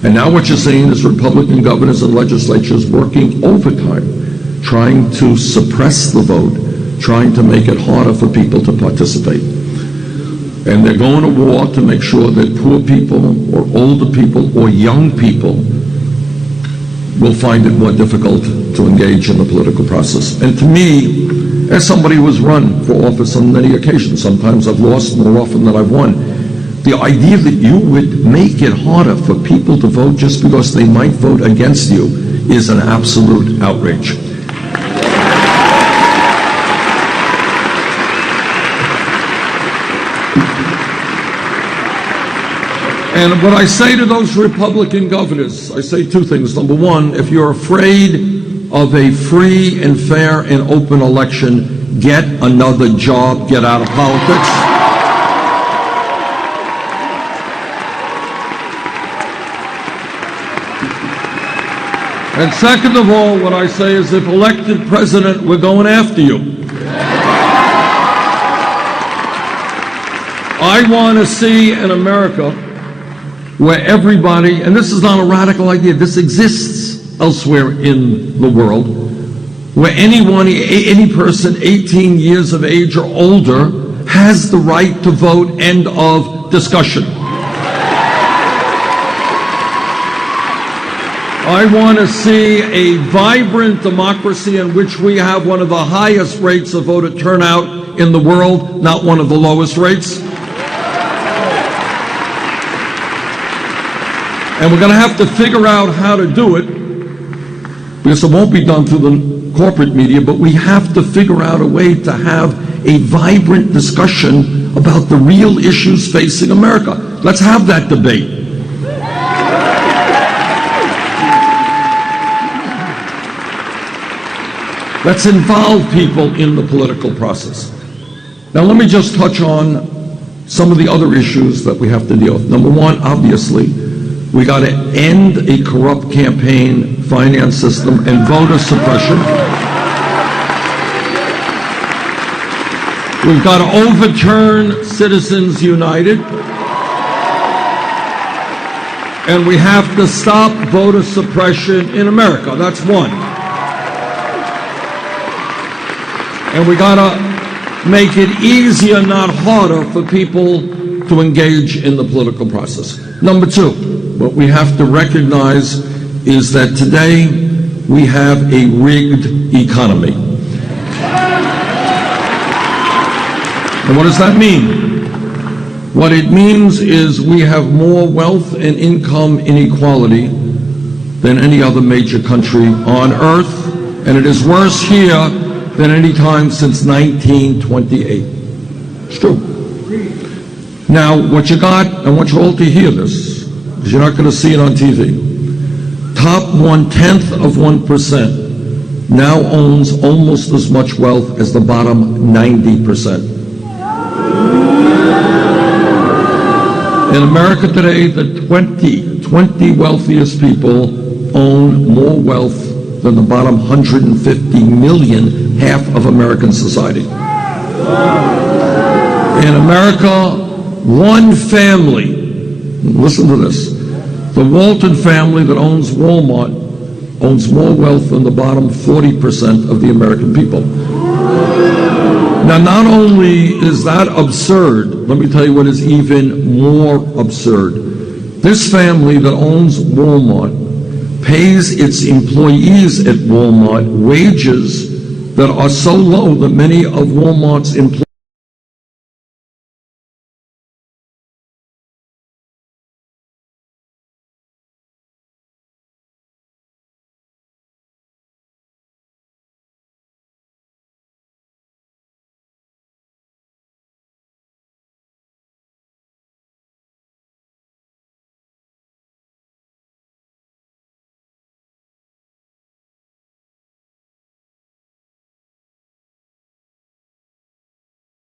And now what you're seeing is Republican governors and legislatures working overtime, trying to suppress the vote, trying to make it harder for people to participate. And they're going to war to make sure that poor people or older people or young people will find it more difficult to engage in the political process. And to me, as somebody who has run for office on many occasions, sometimes I've lost more often than I've won, the idea that you would make it harder for people to vote just because they might vote against you is an absolute outrage. And what I say to those Republican governors, I say two things. Number one, if you're afraid of a free and fair and open election, get another job, get out of politics. And second of all, what I say is if elected president, we're going after you. I want to see an America where everybody, and this is not a radical idea, this exists elsewhere in the world, where anyone, any person 18 years of age or older has the right to vote, end of discussion. I want to see a vibrant democracy in which we have one of the highest rates of voter turnout in the world, not one of the lowest rates. And we're going to have to figure out how to do it, because it won't be done through the corporate media, but we have to figure out a way to have a vibrant discussion about the real issues facing America. Let's have that debate. Let's involve people in the political process. Now let me just touch on some of the other issues that we have to deal with. Number one, obviously, we got to end a corrupt campaign finance system and voter suppression. We've got to overturn Citizens United. And we have to stop voter suppression in America. That's one. And we got to make it easier, not harder, for people to engage in the political process. Number two, what we have to recognize is that today we have a rigged economy. And what does that mean? What it means is we have more wealth and income inequality than any other major country on earth, and it is worse here than any time since 1928. It's true. Now, what you got, I want you all to hear this, because you're not going to see it on TV. Top 0.1% now owns almost as much wealth as the bottom 90%. In America today, the 20 wealthiest people own more wealth than the bottom 150 million, half of American society. In America, one family, listen to this, the Walton family that owns Walmart owns more wealth than the bottom 40% of the American people. Now, not only is that absurd, let me tell you what is even more absurd. This family that owns Walmart pays its employees at Walmart wages that are so low that many of Walmart's employees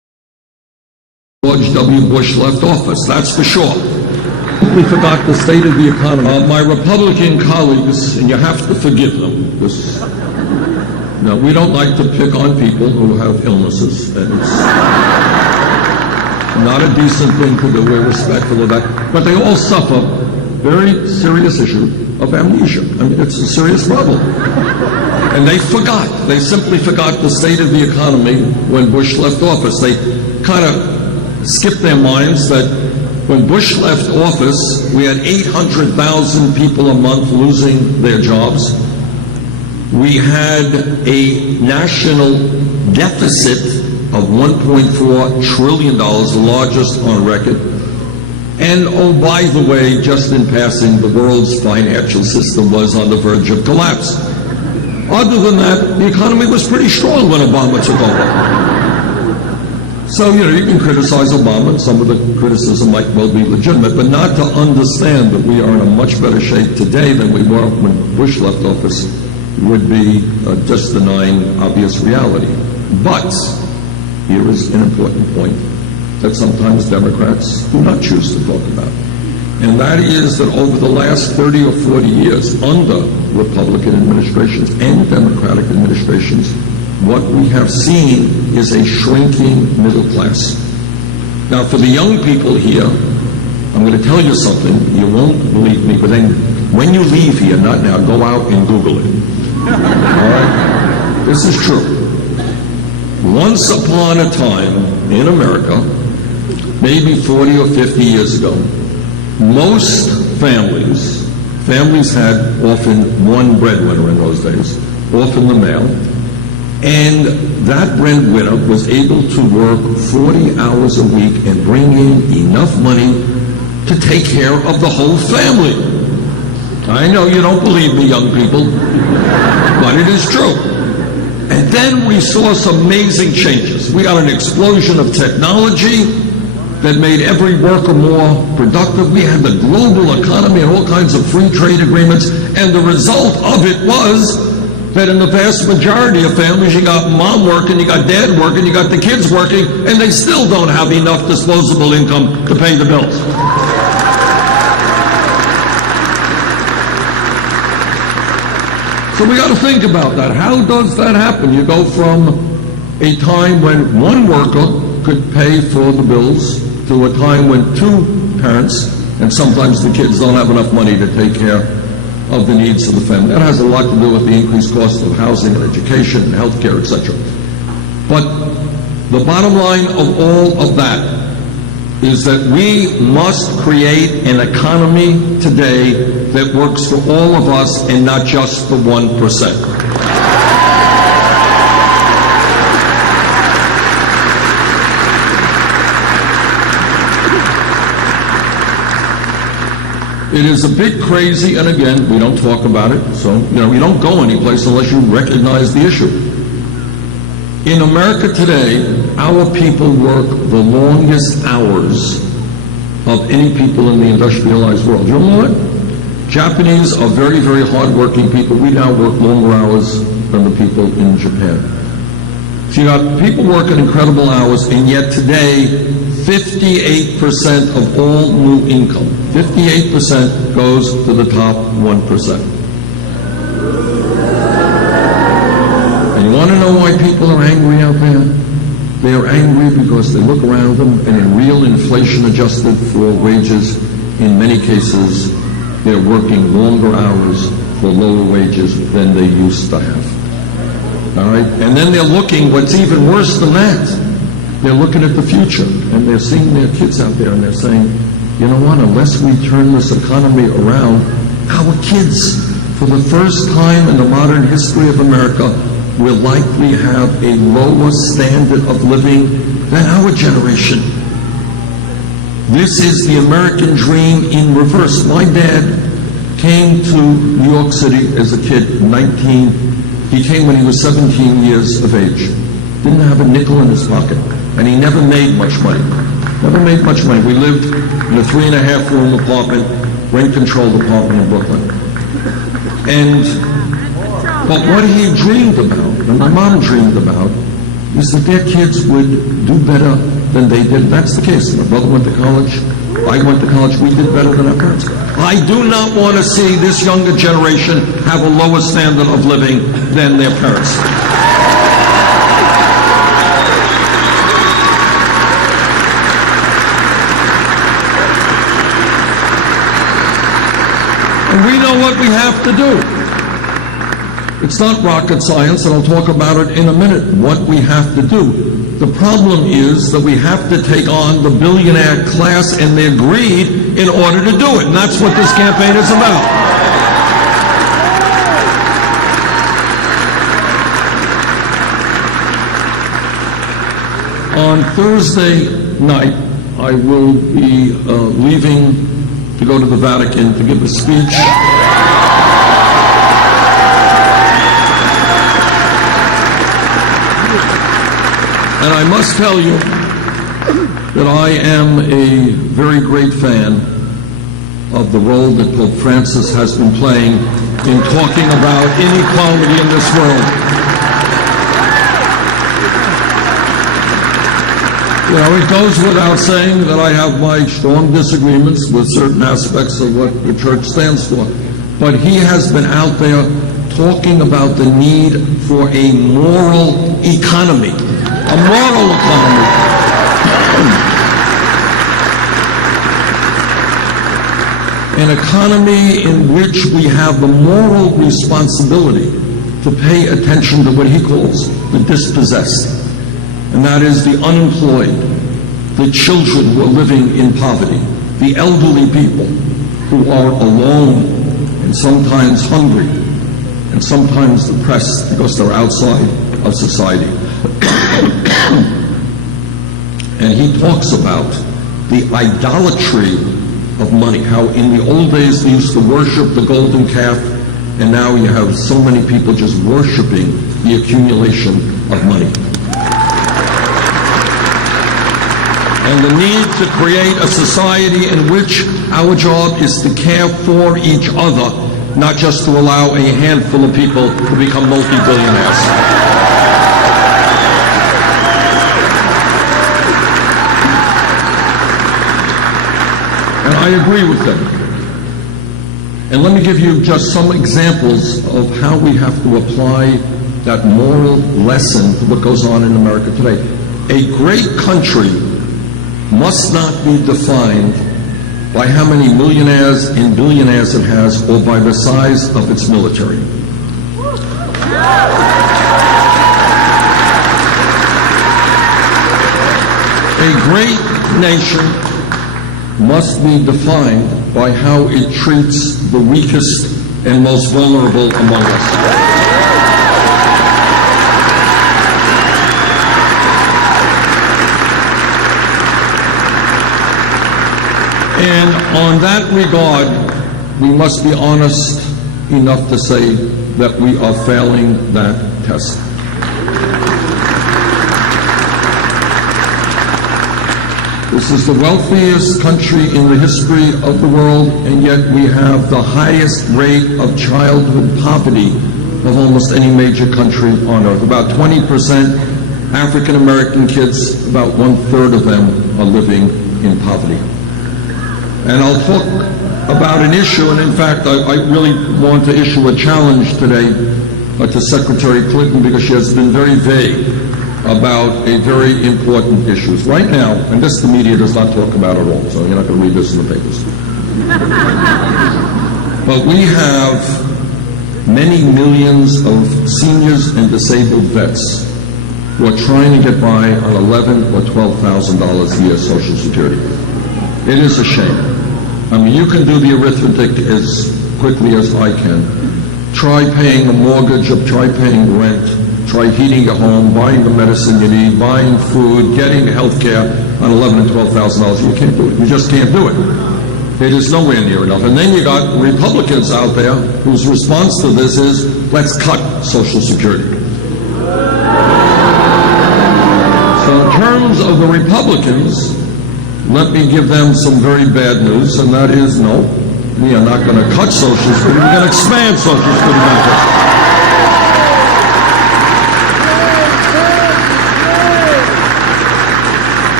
George W. Bush left office, that's for sure. We forgot the state of the economy. My Republican colleagues, and you have to forgive them, because we don't like to pick on people who have illnesses, and it's not a decent thing to do. We're respectful of that. But they all suffer very serious issue of amnesia. I mean, it's a serious problem. And they simply forgot the state of the economy when Bush left office. They kind of skipped their minds that when Bush left office, we had 800,000 people a month losing their jobs. We had a national deficit of $1.4 trillion, the largest on record. And, oh, by the way, just in passing, the world's financial system was on the verge of collapse. Other than that, the economy was pretty strong when Obama took over. So, you can criticize Obama, and some of the criticism might well be legitimate, but not to understand that we are in a much better shape today than we were when Bush left office would be just denying obvious reality. But here is an important point that sometimes Democrats do not choose to talk about. And that is that over the last 30 or 40 years, under Republican administrations and Democratic administrations, what we have seen is a shrinking middle class. Now, for the young people here, I'm going to tell you something. You won't believe me, but then when you leave here, not now, go out and Google it. All right? This is true. Once upon a time in America, maybe 40 or 50 years ago, most families had often one breadwinner in those days, often the male, and that breadwinner was able to work 40 hours a week and bring in enough money to take care of the whole family. I know you don't believe me, young people, but it is true. And then we saw some amazing changes. We got an explosion of technology that made every worker more productive. We had the global economy and all kinds of free trade agreements, and the result of it was that in the vast majority of families, you got mom working, you got dad working, you got the kids working, and they still don't have enough disposable income to pay the bills. So we got to think about that. How does that happen? You go from a time when one worker could pay for the bills to a time when two parents, and sometimes the kids don't have enough money to take care of the needs of the family. That has a lot to do with the increased cost of housing and education and health care, etc. But the bottom line of all of that is that we must create an economy today that works for all of us and not just the 1%. It is a bit crazy, and again, we don't talk about it, so, you don't go anyplace unless you recognize the issue. In America today, our people work the longest hours of any people in the industrialized world. You know what? Japanese are very, very hard-working people. We now work longer hours than the people in Japan. So you got people working incredible hours, and yet today, 58% of all new income, 58% goes to the top 1%. And you want to know why people are angry out there? They are angry because they look around them, and in real inflation adjusted for wages, in many cases, they're working longer hours for lower wages than they used to have. All right? And then they're looking, what's even worse than that, they're looking at the future, and they're seeing their kids out there, and they're saying, you know what, unless we turn this economy around, our kids, for the first time in the modern history of America, will likely have a lower standard of living than our generation. This is the American dream in reverse. My dad came to New York City as a kid, he came when he was 17 years of age. Didn't have a nickel in his pocket, and he never made much money. Never made much money. We lived in a 3.5-room apartment, rent-controlled apartment in Brooklyn. But what he dreamed about, and my mom dreamed about, is that their kids would do better than they did. That's the case. My brother went to college. I went to college. We did better than our parents. I do not want to see this younger generation have a lower standard of living than their parents. And we know what we have to do. It's not rocket science, and I'll talk about it in a minute, what we have to do. The problem is that we have to take on the billionaire class and their greed in order to do it, and that's what this campaign is about. On Thursday night, I will be leaving to go to the Vatican to give a speech. And I must tell you that I am a very great fan of the role that Pope Francis has been playing in talking about inequality in this world. You know, it goes without saying that I have my strong disagreements with certain aspects of what the church stands for. But he has been out there talking about the need for a moral economy. A moral economy. An economy in which we have the moral responsibility to pay attention to what he calls the dispossessed. And that is the unemployed, the children who are living in poverty, the elderly people who are alone and sometimes hungry and sometimes depressed because they're outside of society. And he talks about the idolatry of money, how in the old days they used to worship the golden calf, and now you have so many people just worshiping the accumulation of money. And the need to create a society in which our job is to care for each other, not just to allow a handful of people to become multi-billionaires. And I agree with them. And let me give you just some examples of how we have to apply that moral lesson to what goes on in America today. A great country must not be defined by how many millionaires and billionaires it has or by the size of its military. A great nation must be defined by how it treats the weakest and most vulnerable among us. And on that regard, we must be honest enough to say that we are failing that test. This is the wealthiest country in the history of the world, and yet we have the highest rate of childhood poverty of almost any major country on earth. About 20% African American kids, about 1/3 of them are living in poverty. And I'll talk about an issue, and in fact, I really want to issue a challenge today to Secretary Clinton, because she has been very vague about a very important issue. Right now, and this the media does not talk about at all, so you're not going to read this in the papers. But we have many millions of seniors and disabled vets who are trying to get by on $11,000 or $12,000 a year Social Security. It is a shame. I mean, you can do the arithmetic as quickly as I can. Try paying a mortgage, or try paying rent, try heating your home, buying the medicine you need, buying food, getting health care on $11,000 and $12,000. You can't do it. You just can't do it. It is nowhere near enough. And then you got Republicans out there whose response to this is, let's cut Social Security. So in terms of the Republicans, let me give them some very bad news, and that is, no, we are not going to cut Social Security. We're going to expand Social Security benefits.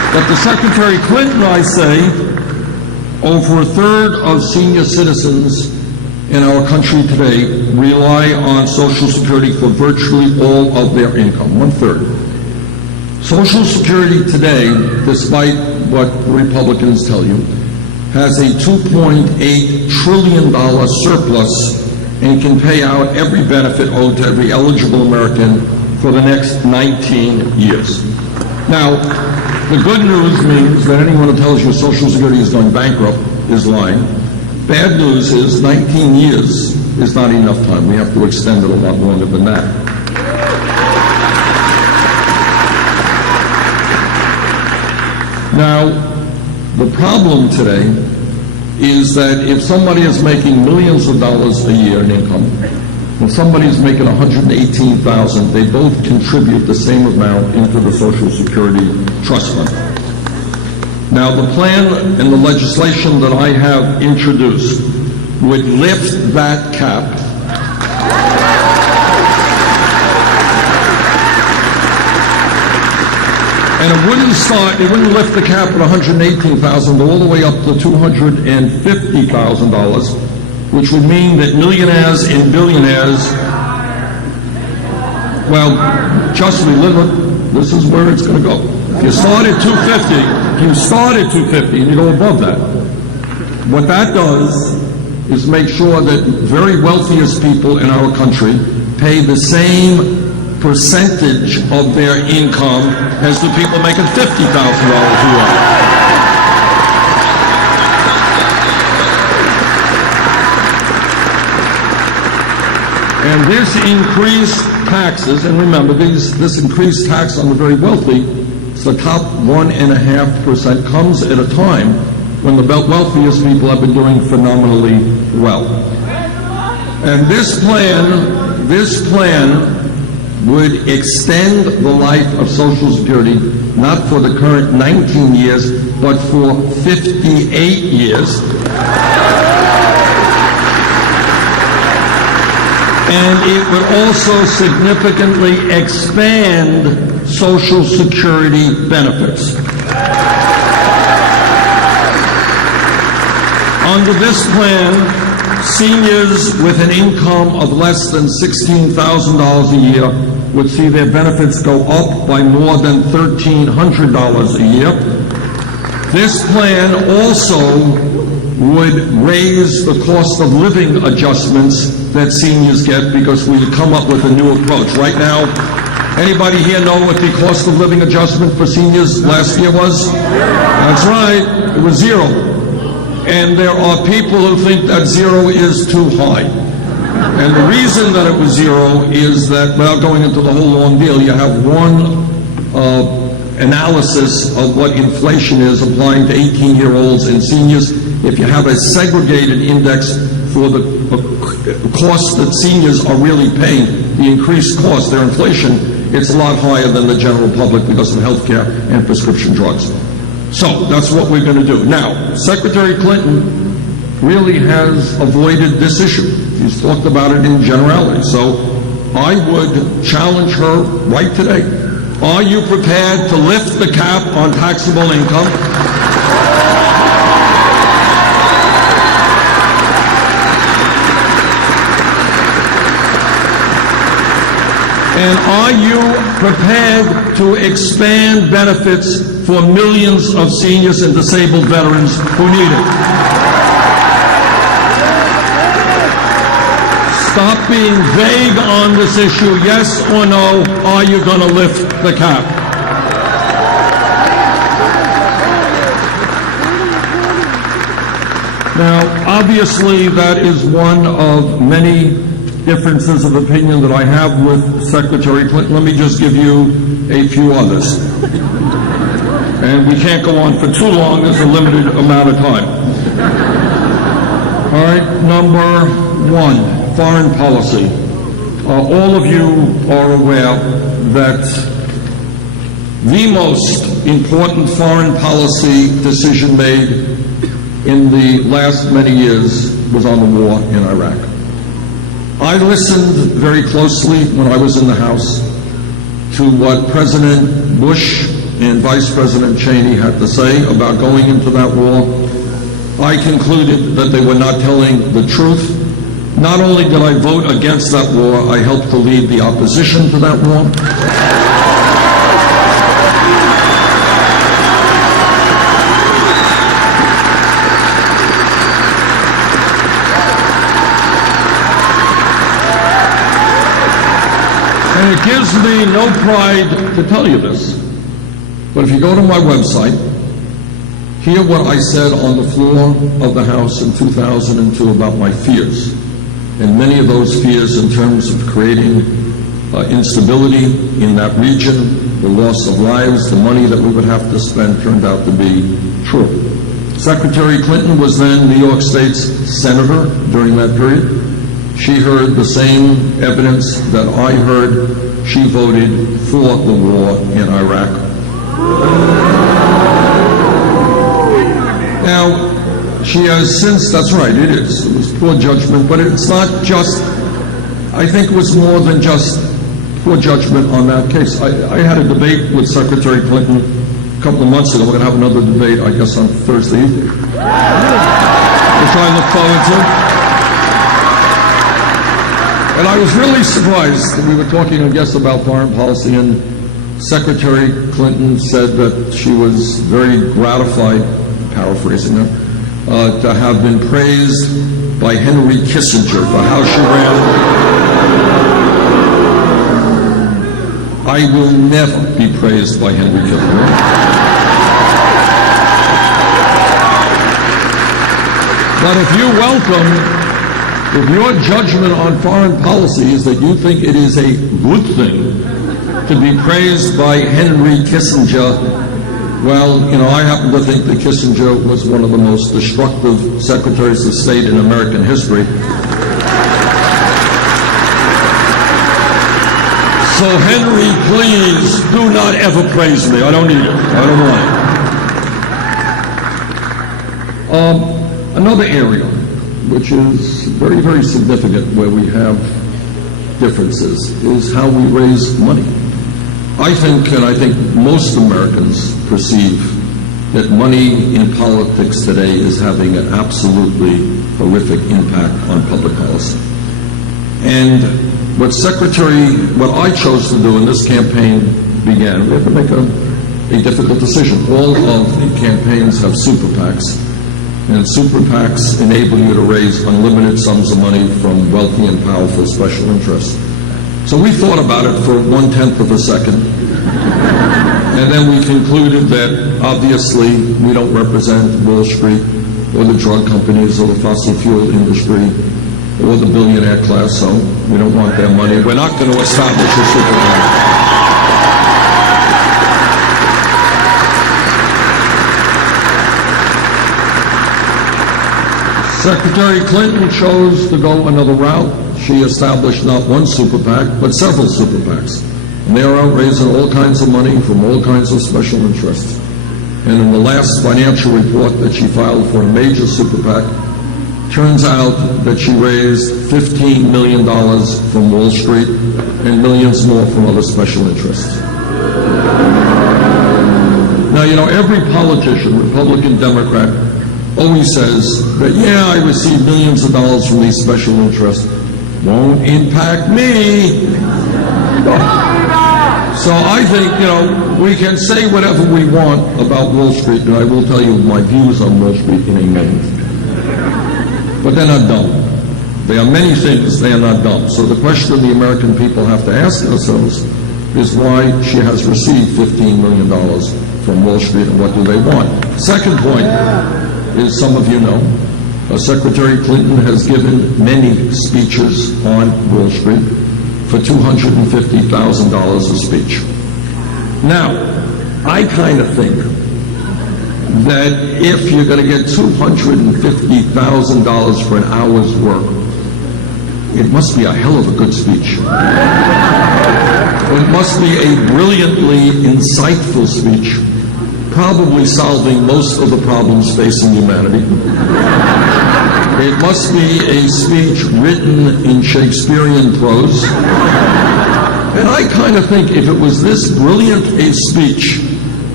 But to Secretary Clinton, I say, over a third of senior citizens in our country today rely on Social Security for virtually all of their income, one-third. Social Security today, despite what Republicans tell you, has a $2.8 trillion surplus and can pay out every benefit owed to every eligible American for the next 19 years. Now, the good news means that anyone who tells you Social Security is going bankrupt is lying. Bad news is 19 years is not enough time. We have to extend it a lot longer than that. Now, the problem today is that if somebody is making millions of dollars a year in income, if somebody is making $118,000, they both contribute the same amount into the Social Security Trust Fund. Now, the plan and the legislation that I have introduced would lift that cap and it wouldn't lift the cap at $118,000 all the way up to $250,000, which would mean that millionaires and billionaires, well, just remember, this is where it's going to go. If you start at $250 and you go above that, what that does is make sure that very wealthiest people in our country pay the same percentage of their income as the people making $50,000 a year. And this increased taxes, and remember, this increased tax on the very wealthy, the top 1.5%, comes at a time when the wealthiest people have been doing phenomenally well. And this plan would extend the life of Social Security, not for the current 19 years, but for 58 years. And it would also significantly expand Social Security benefits. Under this plan, seniors with an income of less than $16,000 a year would see their benefits go up by more than $1,300 a year. This plan also would raise the cost of living adjustments that seniors get because we come up with a new approach. Right now, anybody here know what the cost of living adjustment for seniors last year was? That's right, it was zero. And there are people who think that zero is too high. And the reason that it was zero is that, without going into the whole long deal, you have one analysis of what inflation is applying to 18-year-olds and seniors. If you have a segregated index for the cost that seniors are really paying, the increased cost, their inflation, it's a lot higher than the general public because of health care and prescription drugs. So that's what we're going to do. Now, Secretary Clinton really has avoided this issue. She's talked about it in generality. So I would challenge her right today. Are you prepared to lift the cap on taxable income? And are you prepared to expand benefits for millions of seniors and disabled veterans who need it? Stop being vague on this issue. Yes or no, are you going to lift the cap? Now, obviously, that is one of many differences of opinion that I have with Secretary Clinton. Let me just give you a few others. And we can't go on for too long. There's a limited amount of time. All right, number one, foreign policy. All of you are aware that the most important foreign policy decision made in the last many years was on the war in Iraq. I listened very closely when I was in the House to what President Bush and Vice President Cheney had to say about going into that war, I concluded that they were not telling the truth. Not only did I vote against that war, I helped to lead the opposition to that war. And it gives me no pride to tell you this, but if you go to my website, hear what I said on the floor of the House in 2002 about my fears. And many of those fears in terms of creating instability in that region, the loss of lives, the money that we would have to spend turned out to be true. Secretary Clinton was then New York State's senator during that period. She heard the same evidence that I heard. She voted for the war in Iraq. Now, she has since, that's right, it is. It was poor judgment, but it's not just, I think it was more than just poor judgment on that case. I had a debate with Secretary Clinton a couple of months ago. We're going to have another debate, I guess, on Thursday evening, which I look forward to. And I was really surprised that we were talking, I guess, about foreign policy, and Secretary Clinton said that she was very gratified, paraphrasing her, to have been praised by Henry Kissinger for how she ran. I will never be praised by Henry Kissinger. But if your judgment on foreign policy is that you think it is a good thing to be praised by Henry Kissinger, well, I happen to think that Kissinger was one of the most destructive secretaries of state in American history. So, Henry, please do not ever praise me. I don't need it. I don't want it. Another area which is very, very significant where we have differences is how we raise money. I think most Americans perceive that money in politics today is having an absolutely horrific impact on public policy. And what I chose to do in this campaign began, we had to make a difficult decision. All of the campaigns have super PACs, and super PACs enable you to raise unlimited sums of money from wealthy and powerful special interests. So we thought about it for 1/10 of a second, and then we concluded that obviously we don't represent Wall Street or the drug companies or the fossil fuel industry or the billionaire class, so we don't want their money. We're not going to establish a super PAC. Secretary Clinton chose to go another route. She established not one super PAC, but several super PACs. And they are out raising all kinds of money from all kinds of special interests. And in the last financial report that she filed for a major super PAC, turns out that she raised $15 million from Wall Street and millions more from other special interests. Now, every politician, Republican, Democrat, always says that, yeah, I receive millions of dollars from these special interests. Won't impact me. So I think, we can say whatever we want about Wall Street, and I will tell you my views on Wall Street in a minute. But they're not dumb. They are many things, they are not dumb. So the question the American people have to ask themselves is why she has received $15 million from Wall Street and what do they want. Second point is, some of you know, Secretary Clinton has given many speeches on Wall Street for $250,000 a speech. Now, I kind of think that if you're going to get $250,000 for an hour's work, it must be a hell of a good speech. It must be a brilliantly insightful speech, probably solving most of the problems facing humanity. It must be a speech written in Shakespearean prose. And I kind of think if it was this brilliant a speech,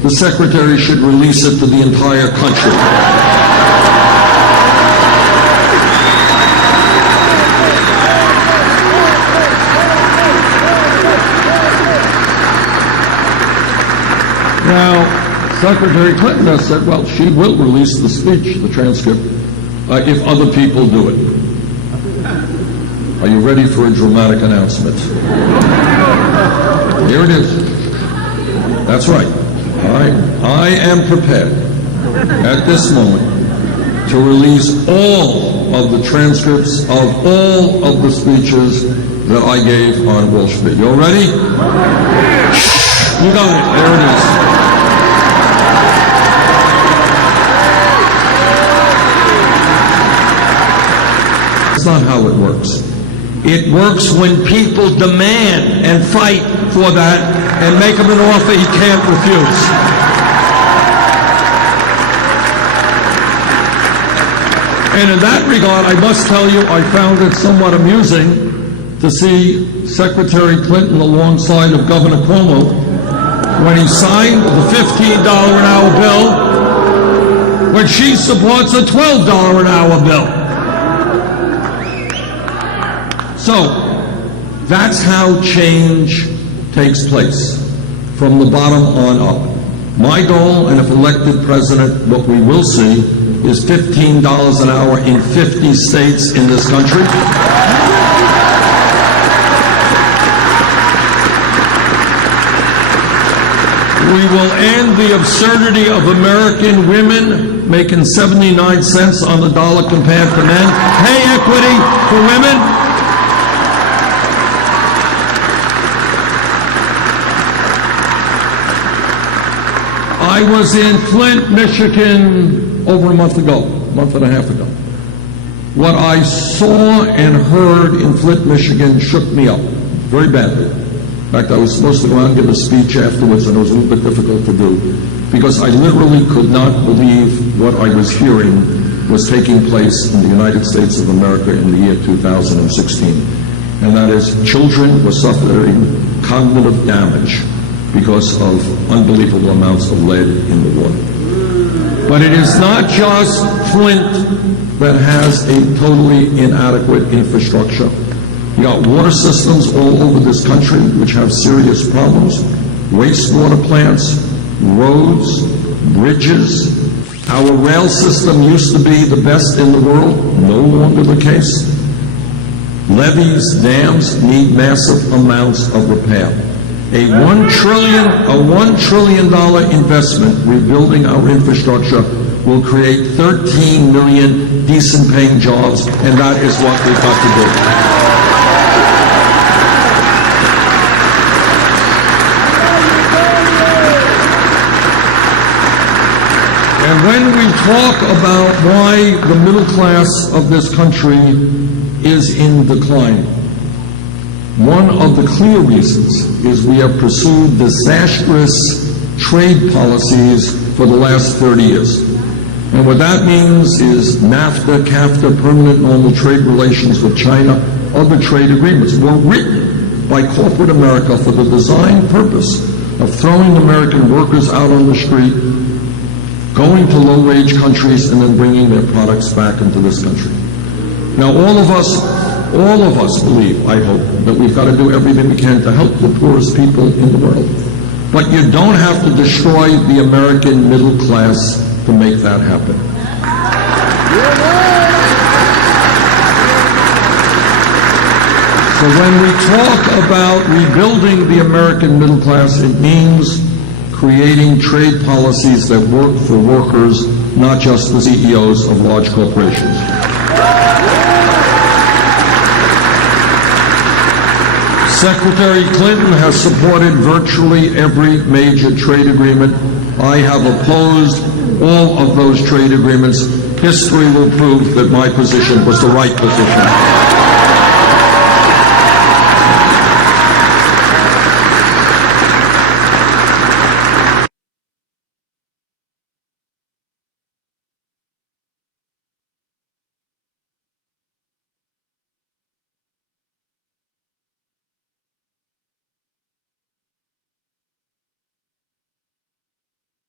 the secretary should release it to the entire country. Now, Secretary Clinton has said, well, she will release the speech, the transcript, if other people do it. Are you ready for a dramatic announcement? Here it is. That's right. I am prepared at this moment to release all of the transcripts of all of the speeches that I gave on Wall Street. You all ready? You got it. There it is. That's not how it works. It works when people demand and fight for that and make him an offer he can't refuse. And in that regard, I must tell you, I found it somewhat amusing to see Secretary Clinton alongside of Governor Cuomo when he signed the $15 an hour bill, when she supports a $12 an hour bill. So, that's how change takes place, from the bottom on up. My goal, and if elected president, what we will see is $15 an hour in 50 states in this country. We will end the absurdity of American women making 79 cents on the dollar compared to men. Pay equity for women. I was in Flint, Michigan over a month and a half ago. What I saw and heard in Flint, Michigan shook me up very badly. In fact, I was supposed to go out and give a speech afterwards, and it was a little bit difficult to do because I literally could not believe what I was hearing was taking place in the United States of America in the year 2016. And that is, children were suffering cognitive damage because of unbelievable amounts of lead in the water. But it is not just Flint that has a totally inadequate infrastructure. You got water systems all over this country which have serious problems, wastewater plants, roads, bridges. Our rail system used to be the best in the world, no longer the case. Levees, dams need massive amounts of repair. A $1 trillion investment rebuilding our infrastructure will create 13 million decent paying jobs, and that is what we've got to do. And when we talk about why the middle class of this country is in decline, one of the clear reasons is we have pursued disastrous trade policies for the last 30 years. And what that means is NAFTA, CAFTA, permanent normal trade relations with China, other trade agreements were written by corporate America for the design purpose of throwing American workers out on the street, going to low-wage countries, and then bringing their products back into this country. Now, all of us believe, I hope, that we've got to do everything we can to help the poorest people in the world. But you don't have to destroy the American middle class to make that happen. So when we talk about rebuilding the American middle class, it means creating trade policies that work for workers, not just the CEOs of large corporations. Secretary Clinton has supported virtually every major trade agreement. I have opposed all of those trade agreements. History will prove that my position was the right position.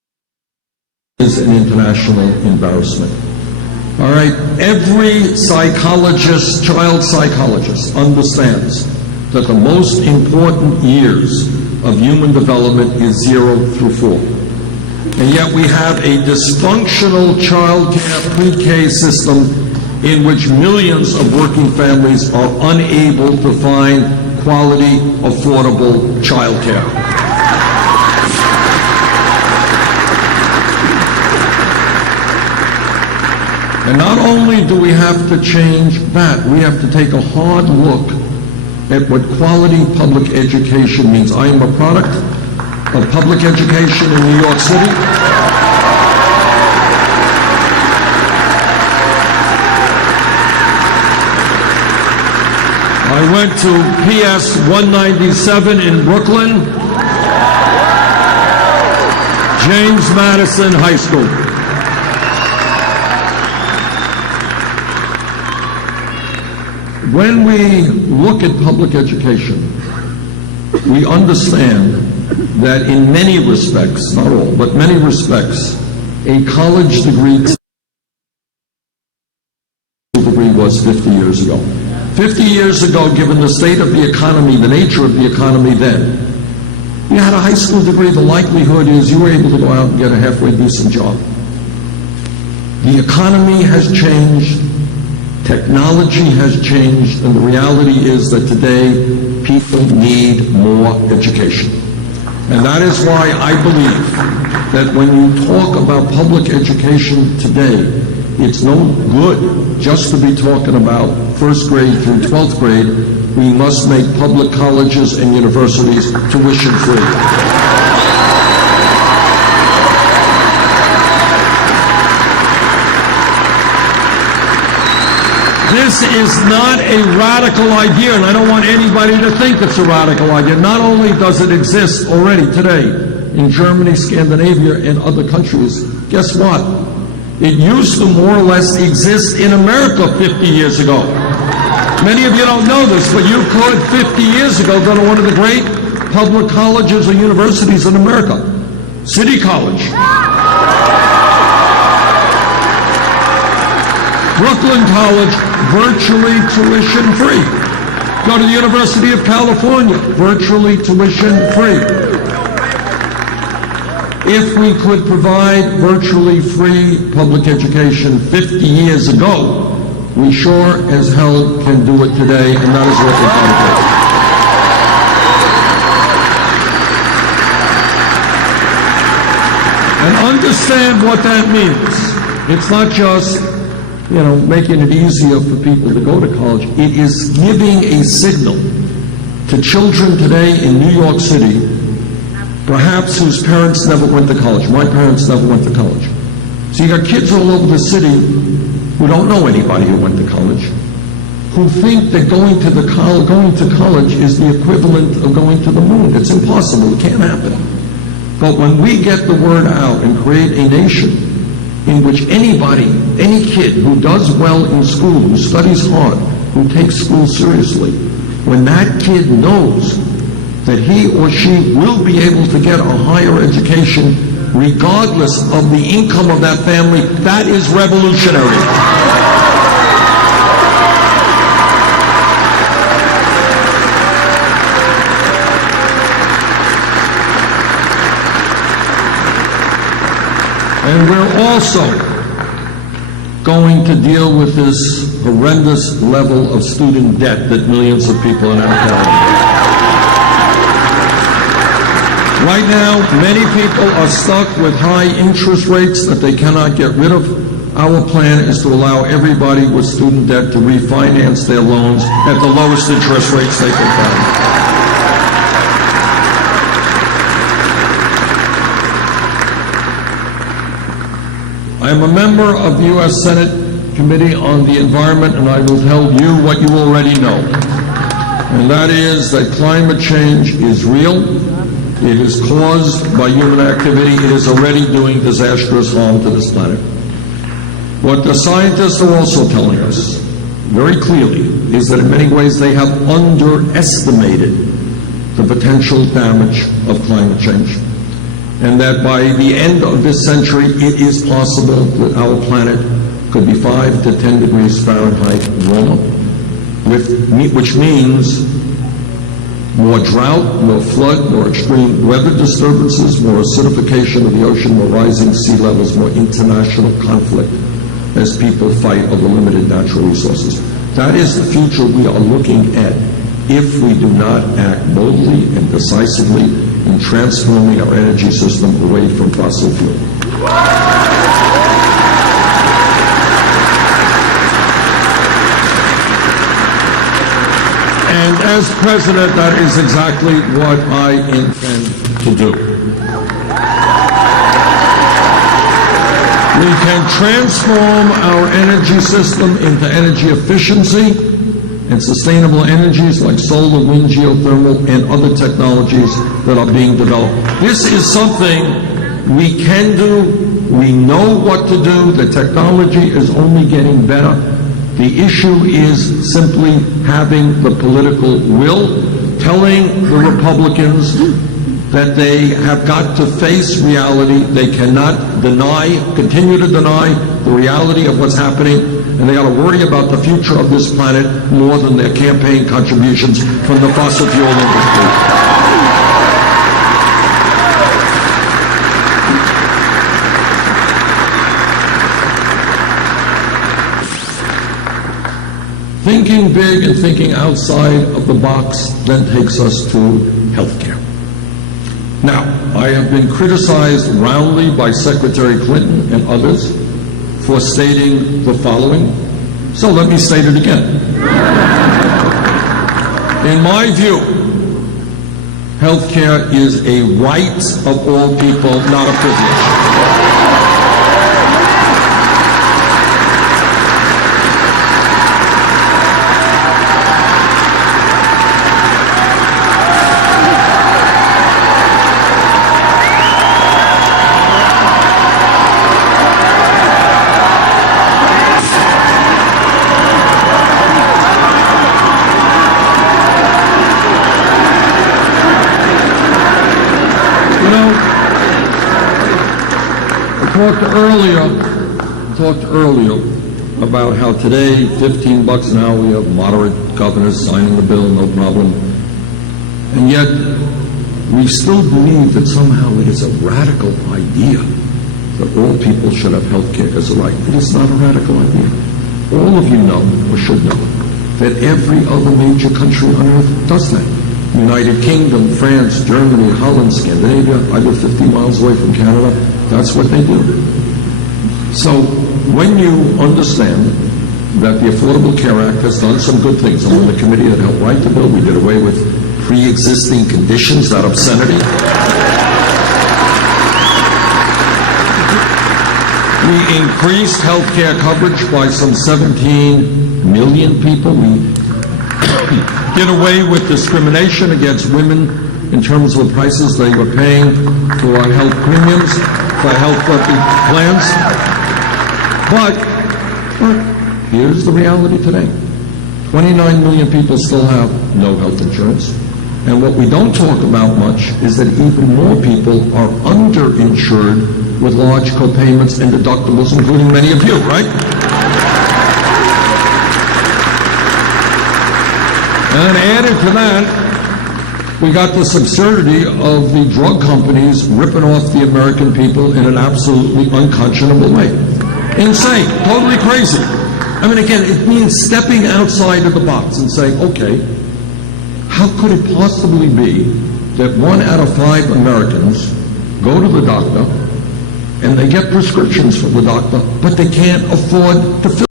is an international embarrassment. All right, every psychologist, child psychologist, understands that the most important years of human development is 0 through 4. And yet we have a dysfunctional child care pre-K system in which millions of working families are unable to find quality, affordable child care. And not only do we have to change that, we have to take a hard look at what quality public education means. I am a product of public education in New York City. I went to PS 197 in Brooklyn, James Madison High School. When we look at public education, we understand that in many respects, not all, but many respects, a college degree was 50 years ago. 50 years ago, given the state of the economy, the nature of the economy then, you had a high school degree, the likelihood is you were able to go out and get a halfway decent job. The economy has changed. Technology has changed, and the reality is that today people need more education. And that is why I believe that when you talk about public education today, it's no good just to be talking about first grade through 12th grade. We must make public colleges and universities tuition free. This is not a radical idea, and I don't want anybody to think it's a radical idea. Not only does it exist already today in Germany, Scandinavia, and other countries, guess what? It used to more or less exist in America 50 years ago. Many of you don't know this, but you could 50 years ago go to one of the great public colleges or universities in America, City College. Brooklyn College, virtually tuition free. Go to the University of California, virtually tuition free. If we could provide virtually free public education 50 years ago, we sure as hell can do it today, and that is what we're trying to do. And understand what that means. It's not just making it easier for people to go to college. It is giving a signal to children today in New York City, perhaps whose parents never went to college. My parents never went to college. So you got kids all over the city who don't know anybody who went to college, who think that going to college is the equivalent of going to the moon. It's impossible. It can't happen. But when we get the word out and create a nation in which anybody, any kid who does well in school, who studies hard, who takes school seriously, when that kid knows that he or she will be able to get a higher education regardless of the income of that family, that is revolutionary. And we're also going to deal with this horrendous level of student debt that millions of people are now carrying. Right now, many people are stuck with high interest rates that they cannot get rid of. Our plan is to allow everybody with student debt to refinance their loans at the lowest interest rates they can find. I am a member of the U.S. Senate Committee on the Environment, and I will tell you what you already know. And that is that climate change is real. It is caused by human activity. It is already doing disastrous harm to this planet. What the scientists are also telling us very clearly is that in many ways they have underestimated the potential damage of climate change. and that by the end of this century, it is possible that our planet could be 5 to 10 degrees Fahrenheit warmer, which means more drought, more flood, more extreme weather disturbances, more acidification of the ocean, more rising sea levels, more international conflict as people fight over limited natural resources. That is the future we are looking at if we do not act boldly and decisively in transforming our energy system away from fossil fuel. And as president, that is exactly what I intend to do. We can transform our energy system into energy efficiency and sustainable energies like solar, wind, geothermal, and other technologies that are being developed. This is something we can do. We know what to do. The technology is only getting better. The issue is simply having the political will, telling the Republicans that they have got to face reality. They cannot continue to deny the reality of what's happening, and they got to worry about the future of this planet more than their campaign contributions from the fossil fuel industry. Thinking big and thinking outside of the box then takes us to healthcare. Now, I have been criticized roundly by Secretary Clinton and others for stating the following, so let me state it again. In my view, healthcare is a right of all people, not a privilege. Talked earlier about how today, $15 an hour, we have moderate governors signing the bill, no problem. And yet, we still believe that somehow it is a radical idea that all people should have health care as a right. It is not a radical idea. All of you know, or should know, that every other major country on earth does that. United Kingdom, France, Germany, Holland, Scandinavia. I live 50 miles away from Canada. That's what they do. So when you understand that the Affordable Care Act has done some good things, I'm on the committee that helped write the bill. We did away with pre-existing conditions, that obscenity. We increased health care coverage by some 17 million people. We did away with discrimination against women in terms of the prices they were paying for health premiums, for health plans. But here's the reality today. 29 million people still have no health insurance. And what we don't talk about much is that even more people are underinsured with large copayments and deductibles, including many of you, right? And added to that, we got this absurdity of the drug companies ripping off the American people in an absolutely unconscionable way. Insane, totally crazy. I mean, again, it means stepping outside of the box and saying, okay, how could it possibly be that 1 out of 5 Americans go to the doctor and they get prescriptions from the doctor, but they can't afford to fill